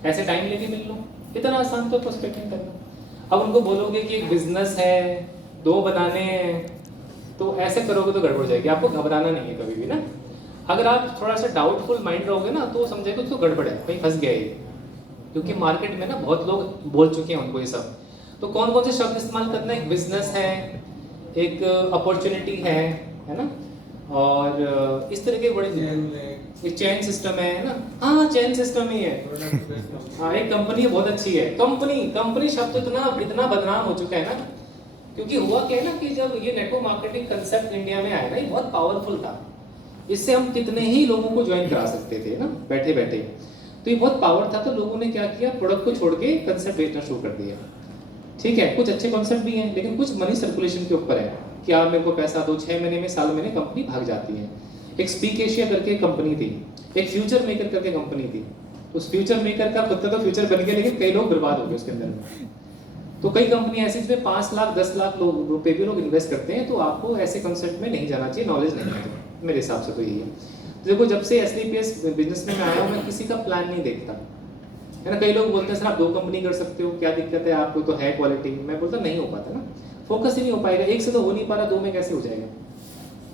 ऐसे टाइम लेके मिल लो, इतना आसान तो प्रोस्पेक्टिंग करना। अब उनको बोलोगे कि एक बिजनेस है, 2 बनाने हैं, तो ऐसे करोगे तो गड़बड़ जाएगी। आपको घबराना नहीं है कभी भी ना। अगर आप थोड़ा सा डाउटफुल माइंड रहोगे ना, तो समझेगा तो गड़बड़ है, कहीं फंस गया ये। क्योंकि मार्केट में ना बहुत लोग बोल चुके हैं उनको ये सब। तो कौन कौन से शब्द इस्तेमाल करना है? एक बिजनेस है, एक अपॉर्चुनिटी है ना, और इस तरह के बड़े, एक चेन सिस्टम है ना, हाँ चेन सिस्टम ही है। हाँ, एक कंपनी बहुत अच्छी है। कंपनी शब्द इतना बदनाम हो चुका है ना, क्योंकि हुआ क्या है ना कि जब ये नेटवर्क मार्केटिंग कंसेप्ट इंडिया में आया ना, ये बहुत पावरफुल था। इससे हम कितने ही लोगों को ज्वाइन करा सकते थे ना बैठे बैठे। तो ये बहुत पावर था, तो लोगों ने क्या किया, प्रोडक्ट को छोड़ के कंसेप्ट बेचना शुरू कर दिया। ठीक है, कुछ अच्छे कंसेप्ट भी हैं, लेकिन कुछ मनी सर्कुलेशन के ऊपर है कि आप मेरे को पैसा दो, 6 महीने में, साल में कंपनी भाग जाती है। एक स्पीक एशिया करके कंपनी थी, एक फ्यूचर मेकर करके कंपनी थी। उस फ्यूचर मेकर का खुद का तो फ्यूचर बन गया, लेकिन कई लोग बर्बाद हो गए उसके अंदर। तो कई कंपनी ऐसी जिसमें 5 लाख 10 लाख रुपए भी लोग इन्वेस्ट करते हैं। तो आपको ऐसे कंसेप्ट में नहीं जाना चाहिए, नॉलेज नहीं है तो मेरे हिसाब से तो यही है। तो देखो, जब से SDPS बिजनेस में आया हूँ, मैं किसी का प्लान नहीं देखता है ना। कई लोग बोलते हैं सर आप 2 कंपनी कर सकते हो, क्या दिक्कत है आपको, तो है क्वालिटी। मैं बोलता नहीं हो पाता ना, फोकस ही नहीं हो पाएगा। एक से तो हो नहीं पा रहा, 2 में कैसे हो जाएगा?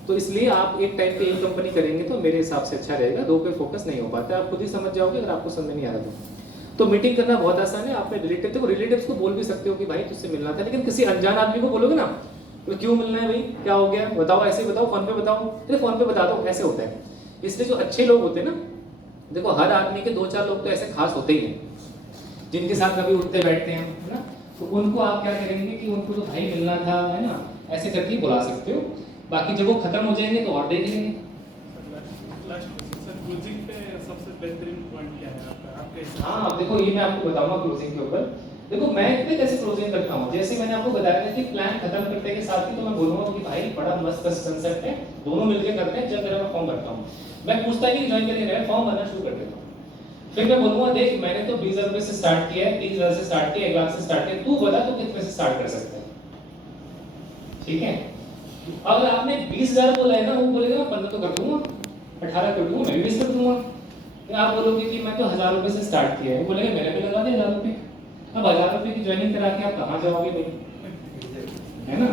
तो इसलिए आप एक टाइम पे एक कंपनी करेंगे तो मेरे हिसाब से अच्छा रहेगा। 2 पे फोकस नहीं हो पाता, आप खुद ही समझ जाओगे अगर आपको समझ नहीं आ रहा तो मीटिंग करना बहुत आसान है। आपने रिलेटिव्स को बोल भी सकते हो कि भाई तुझसे मिलना था, लेकिन किसी अनजान आदमी को बोलोगे ना तो क्यों मिलना है भाई, क्या हो गया बताओ, ऐसे ही बताओ, फोन पे बताओ, अरे फोन पे बता दो, ऐसे होता है। इसलिए जो अच्छे लोग होते हैं ना, देखो हर आदमी के 2-4 लोग तो ऐसे खास होते ही हैं जिनके साथ कभी उठते बैठते हैं, है ना। तो उनको आप क्या करेंगे कि उनको तो भाई मिलना था, है ना, ऐसे करके बुला सकते हो। बाकी जब वो खत्म हो जाएंगे तो और देख लेंगे। सर क्लोजिंग पे सबसे बेहतरीन पॉइंट क्या है आपका? हाँ देखो, ये मैं आपको बताऊंगा क्लोजिंग के ऊपर। देखो मैं इतने कैसे क्लोजिंग करता हूँ, जैसे मैंने आपको बताया था कि प्लान खत्म करने के साथ ही तो मैं बोलूंगा कि भाई बड़ा मस्त कंसेप्ट है, दोनों मिलकर करते हैं। जब मेरा मैं फॉर्म भरता हूँ, मैं पूछता ही नहीं ज्वाइन करके, मैं फॉर्म भरना शुरू कर देता हूँ। फिर मैं बोलूंगा देख मैंने तो 20,000 रुपए से स्टार्ट किया है, 30,000 से स्टार्ट किया, 1 लाख से स्टार्ट किया, तू बता तो कितने से स्टार्ट कर सकता है। ठीक है, अगर आपने 20,000 बोला है ना, वो बोलेगा मैं 15 तो कर दूंगा, 18 कर दूंगा, मैं भी 20 कर दूंगा। आप बोलोगे कि मैं तो 1,000 रुपए से स्टार्ट किया है, वो बोलेगा मेरे पे लगा दे 1,000 रुपए। अब 1,000 रुपए की ज्वाइनिंग करा के आप कहाँ जाओगे भाई, है ना।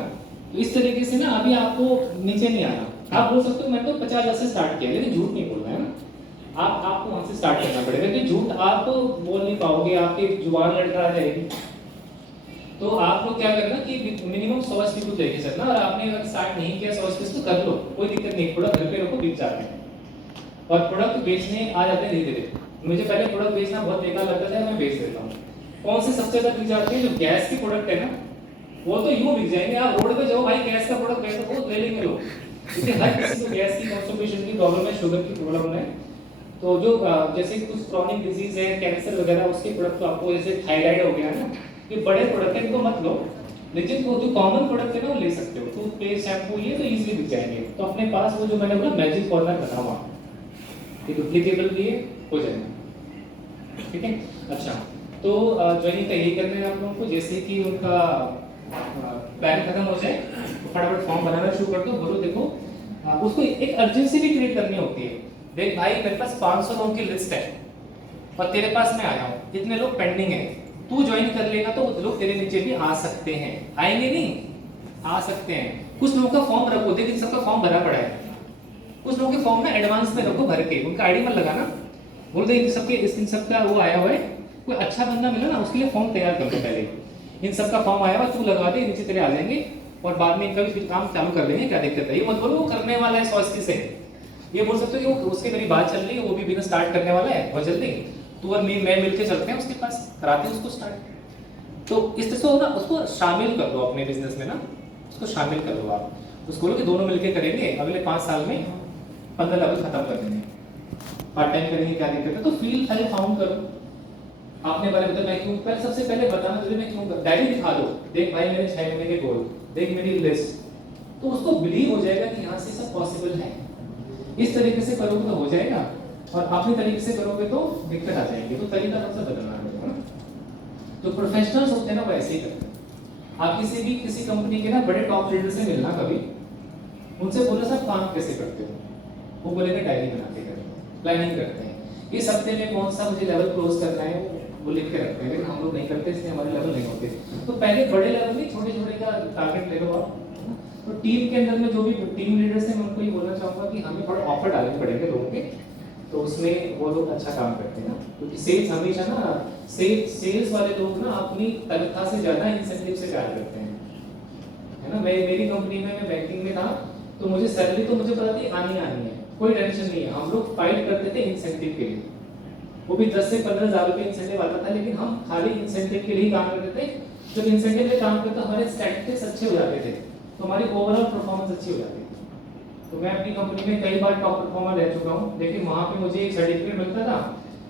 तो इस तरीके से ना अभी आपको नीचे नहीं आना। आप बोल सकते हो मैं तो 50,000 से स्टार्ट किया, लेकिन झूठ नहीं बोलना है ना। आपको वहां से स्टार्ट करना पड़ेगा, कि झूठ आप बोल नहीं पाओगे, आपकी जुबान लड़खड़ा जाएगी। तो आपको क्या करना कि मिनिमम 100 स्पीच लेके चलना, और आपने अगर स्टार्ट नहीं किया 100 स्पीच तो कर लो, कोई दिक्कत नहीं। प्रोडक्ट घर पे रखो, बिक जाते हैं, और प्रोडक्ट बेचने आ जाते हैं धीरे धीरे। मुझे पहले प्रोडक्ट बेचना बहुत बेकार लगता था, मैं बेच देता हूँ। कौन से सबसे ज्यादा बिक जाते हैं? जो गैस की प्रोडक्ट है ना, वो तो यूं बिक जाएंगे। आप रोड पे जाओ भाई, गैस का प्रोडक्ट बेचो, वो ले लेंगे लोग, क्योंकि हर किसी को गैस की कॉन्स्टिपेशन की प्रॉब्लम है, शुगर की प्रॉब्लम है। तो जो जैसे कुछ क्रॉनिक डिजीज है, कैंसर वगैरह, उसके प्रोडक्ट तो आपको, जैसे थायराइड हो गया ना, ये बड़े प्रोडक्ट है, इनको मत लो। लेकिन वो जो कॉमन प्रोडक्ट है ना, वो ले सकते हो। टूथपेस्ट, शैम्पू, ये तो इजीली बिक जाएंगे। तो अपने पास वो जो मैंने बोला मैजिक कॉर्नर बना हुआ, ये डुप्लीकेबल भी है, हो जाएगा। ठीक है, अच्छा। तो ज्वाइनिंग का यही करना है आप लोगों को। जैसे कि उनका प्लान खत्म हो जाए तो फटाफट फॉर्म बनाना शुरू कर दो। बोलो देखो, उसको एक अर्जेंसी भी क्रिएट करनी होती है। देख भाई मेरे पास 500 लोगों की लिस्ट है और तेरे पास मैं आया हूँ, इतने लोग पेंडिंग है, तू ज्वाइन कर लेगा तो वो लोग तेरे नीचे भी आ सकते हैं। आएंगे नहीं, आ सकते हैं। कुछ लोगों का फॉर्म रखो, देख इन सबका फॉर्म भरा पड़ा है, कुछ लोगों के फॉर्म में एडवांस में रखो भर के, उनका आईडी मत लगाना, बोल दे इन सबका वो आया हुआ है। कोई अच्छा बंदा मिला ना, उसके लिए फॉर्म तैयार कर दो पहले, इन सबका फॉर्म आया हुआ, तू लगा दे, नीचे तेरे आ जाएंगे, और बाद में इनका भी काम चालू कर देंगे, क्या दिक्कत है। ये मत बोलो वो करने वाला है 100 से, ये बोल सकते हो कि वो उसके मेरी बात चल रही है, वो भी बिजनेस स्टार्ट करने वाला है बहुत जल्दी, तू और मैं मिलके चलते हैं उसके पास, कराते हैं उसको स्टार्ट। तो इस तरह से ना उसको शामिल कर दो अपने बिजनेस में ना, उसको शामिल कर दो आप। उसको बोलो कि दोनों मिलकर करेंगे, अगले 5 साल में 15 लेवल खत्म कर देंगे, पार्ट टाइम करेंगे, क्या दिक्कत है। तो फील फाइल फाउंड करो, आपने बारे में मैं क्यों, पहले सबसे पहले बताना तुझे मैं क्यों कर, डायरी दिखा दो, देख भाई मेरे 6 महीने के गोल, देख मेरी लिस्ट, तो उसको बिलीव हो जाएगा कि यहाँ से सब पॉसिबल है। इस तरीके से करोगे तो हो जाएगा, और अपने तरीके से करोगे तो दिक्कत आ जाएगी। तो तरीका सबसे बदलना पड़ेगा ना। तो प्रोफेशनल्स होते हैं ना वो ऐसे ही करते हैं। आप किसी कंपनी के ना बड़े टॉप लीडर से मिलना कभी, उनसे बोलो सर काम कैसे करते हो, वो बोलेंगे डायरी बना के करते हैं, प्लानिंग करते हैं, इस हफ्ते में कौन सा मुझे लेवल क्लोज करना है वो लिख के रखते हैं, लेकिन हम लोग नहीं करते, इसलिए हमारे लेवल नहीं होते। तो पहले बड़े लेवल में छोटे छोटे का टारगेट ले लो आप। तो टीम के अंदर में जो भी टीम लीडर्स हैं मैं उनको ये बोलना चाहूँगा कि हमें थोड़ा ऑफर डालने पड़ेंगे लोगों के, तो उसमें वो लोग अच्छा काम करते हैं ना, क्योंकि सेल्स हमेशा ना सेल्स वाले लोग ना अपनी तनख्वाह से ज़्यादा इंसेंटिव से प्यार करते हैं, है ना। मेरी कंपनी में मैं बैंकिंग में था, तो मुझे सैलरी तो मुझे पता थी आनी है, कोई टेंशन नहीं है। हम लोग फाइट करते थे इंसेंटिव के लिए, वो भी 10 से 15 हज़ार रुपये इंसेंटिव आता था, लेकिन हम खाली इंसेंटिव के लिए काम करते थे। जब इंसेंटिव पे काम करते हमारे स्टैटिस्टिक्स अच्छे हो जाते थे, तो हमारी ओवरऑल परफॉर्मेंस अच्छी हो जाती थी। तो मैं अपनी कंपनी में कई बार टॉप परफॉर्मर रह चुका हूँ, लेकिन वहाँ पे मुझे एक सर्टिफिकेट मिलता था,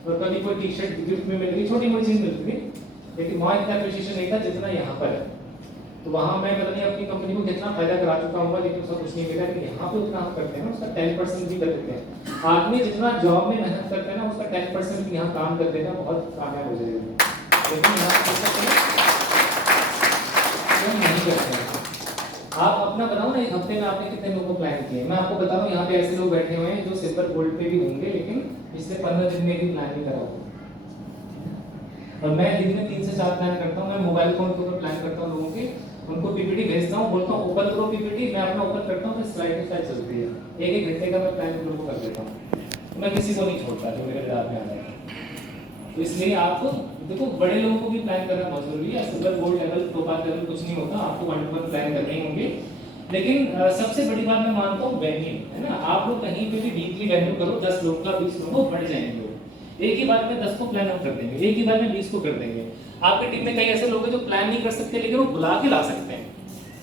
और कभी कोई टी शर्ट गिफ्ट में मिल गई, छोटी मोटी चीज़ मिलती थी, लेकिन वहाँ इतना अप्रिशिएशन नहीं था जितना यहाँ पर है। तो वहाँ मैं पता नहीं अपनी कंपनी को कितना फायदा करा चुका हूँ, लेकिन उसका कुछ नहीं मिला। लेकिन यहाँ पे उतना हम करते हैं ना, उसका 10% भी कर देते हैं। आदमी जितना जॉब में मेहनत करता है ना, उसका 10% भी यहाँ काम कर देगा, बहुत कामयाब हो जाएगा। लेकिन यहाँ नहीं करते हैं। आप अपना बताओ ना, एक हफ्ते में आपने कितने लोगों को प्लान किए। मैं आपको बता रहा हूँ, यहाँ पे ऐसे लोग बैठे हुए हैं जो सिल्वर गोल्ड पे भी होंगे, लेकिन पिछले 15 दिन में भी प्लान नहीं करा होगा। और मैं दिन में 3 से 4 प्लान करता हूँ। मैं मोबाइल फोन के ऊपर प्लान करता हूँ लोगों के, उनको पीपीटी भेजता हूँ, बोलता हूँ ओपन करो पीपीटी, मैं अपना ओपन करता हूँ, फिर स्लाइड चलती है, 1-1 घंटे का मैं प्लान लोगों को कर देता हूँ। मैं किसी को नहीं छोड़ता जो मेरे दिमाग में आ जाएगा। तो इसलिए आप देखो, बड़े लोगों को भी प्लान करना बहुत जरूरी है। सिल्वर गोल्ड लेवल प्रोपार लेवल कुछ नहीं होता, आपको 1-to-1 प्लान करने होंगे। लेकिन सबसे बड़ी बात मैं मानता हूँ वेन्यू, है ना। आप लोग कहीं पे भी वीकली वेन्यू करो, 10 लोग का 20 लोग बढ़ जाएंगे लोग। एक ही बार में 10 को प्लान हम कर देंगे, एक ही बार में 20 को कर देंगे। आपकी टीम में कई ऐसे लोग हैं जो प्लान नहीं कर सकते, लेकिन वो बुला के ला सकते हैं,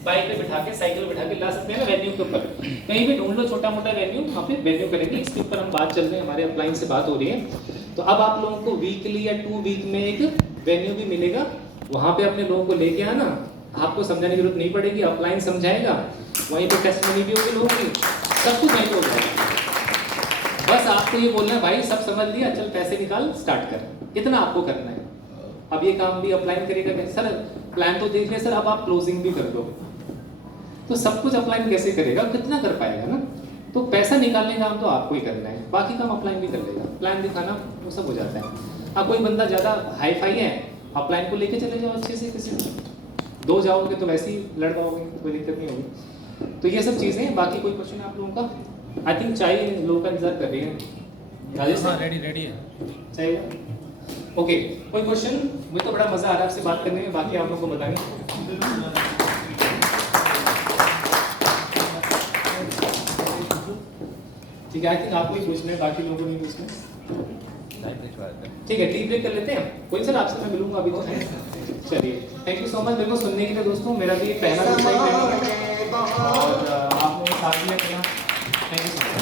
बाइक पे बिठा के, साइकिल बिठा के ला सकते हैं ना वेन्यू के ऊपर। कहीं भी ढूंढ लो छोटा मोटा वेन्यू, वहाँ पे वेन्यू करेंगे। इसके ऊपर हम बात चल रहे हैं, हमारे अपलाइन से बात हो रही है। तो अब आप लोगों को वीकली या 2 वीक में एक वेन्यू भी मिलेगा, वहाँ पे अपने लोगों को लेके आना, आपको समझाने की जरूरत नहीं पड़ेगी, अपलाइन समझाएगा, वहीं पे टेस्टमनी भी होगी लोगों की, सब कुछ वहीं हो जाएगा। बस आपको ये बोलना है भाई सब समझ लिया, चल पैसे निकाल स्टार्ट कर, इतना आपको करना है। अब ये काम भी अपलाइन करेगा सर, प्लान तो देख लिया सर, अब आप क्लोजिंग भी कर दो, तो सब कुछ अपलाइन कैसे करेगा, कितना कर पाएगा ना। तो पैसा निकालने का काम तो आपको ही करना है, बाकी काम अपलाइन भी कर लेगा। प्लान दिखाना वो सब हो जाता है। अब कोई बंदा ज़्यादा हाई फाई है, अपलाइन को लेके चले जाओ अच्छे से, किसी 2 जाओगे तो वैसे ही लड़ पाओगे, कोई दिक्कत नहीं होगी। तो ये सब चीज़ें हैं। बाकी कोई क्वेश्चन आप लोगों का? आई थिंक चाय लोगों का इंतजार कर रही है। राजेश रेडी है चाय? ओके, कोई क्वेश्चन? मुझे तो बड़ा मज़ा आ रहा है आपसे बात करने में, बाकी आप लोगों को बताएंगे। ठीक है, आई थिंक आपको ही पूछना है, बाकी लोगों ने पूछना है। ठीक है, टी ब्रेक कर लेते हैं। कोई सर आपसे मैं मिलूंगा अभी तो। चलिए, थैंक यू सो मच मेरे को सुनने के लिए दोस्तों। मेरा भी पहला और आपने साथ में किया, थैंक यू सो मच।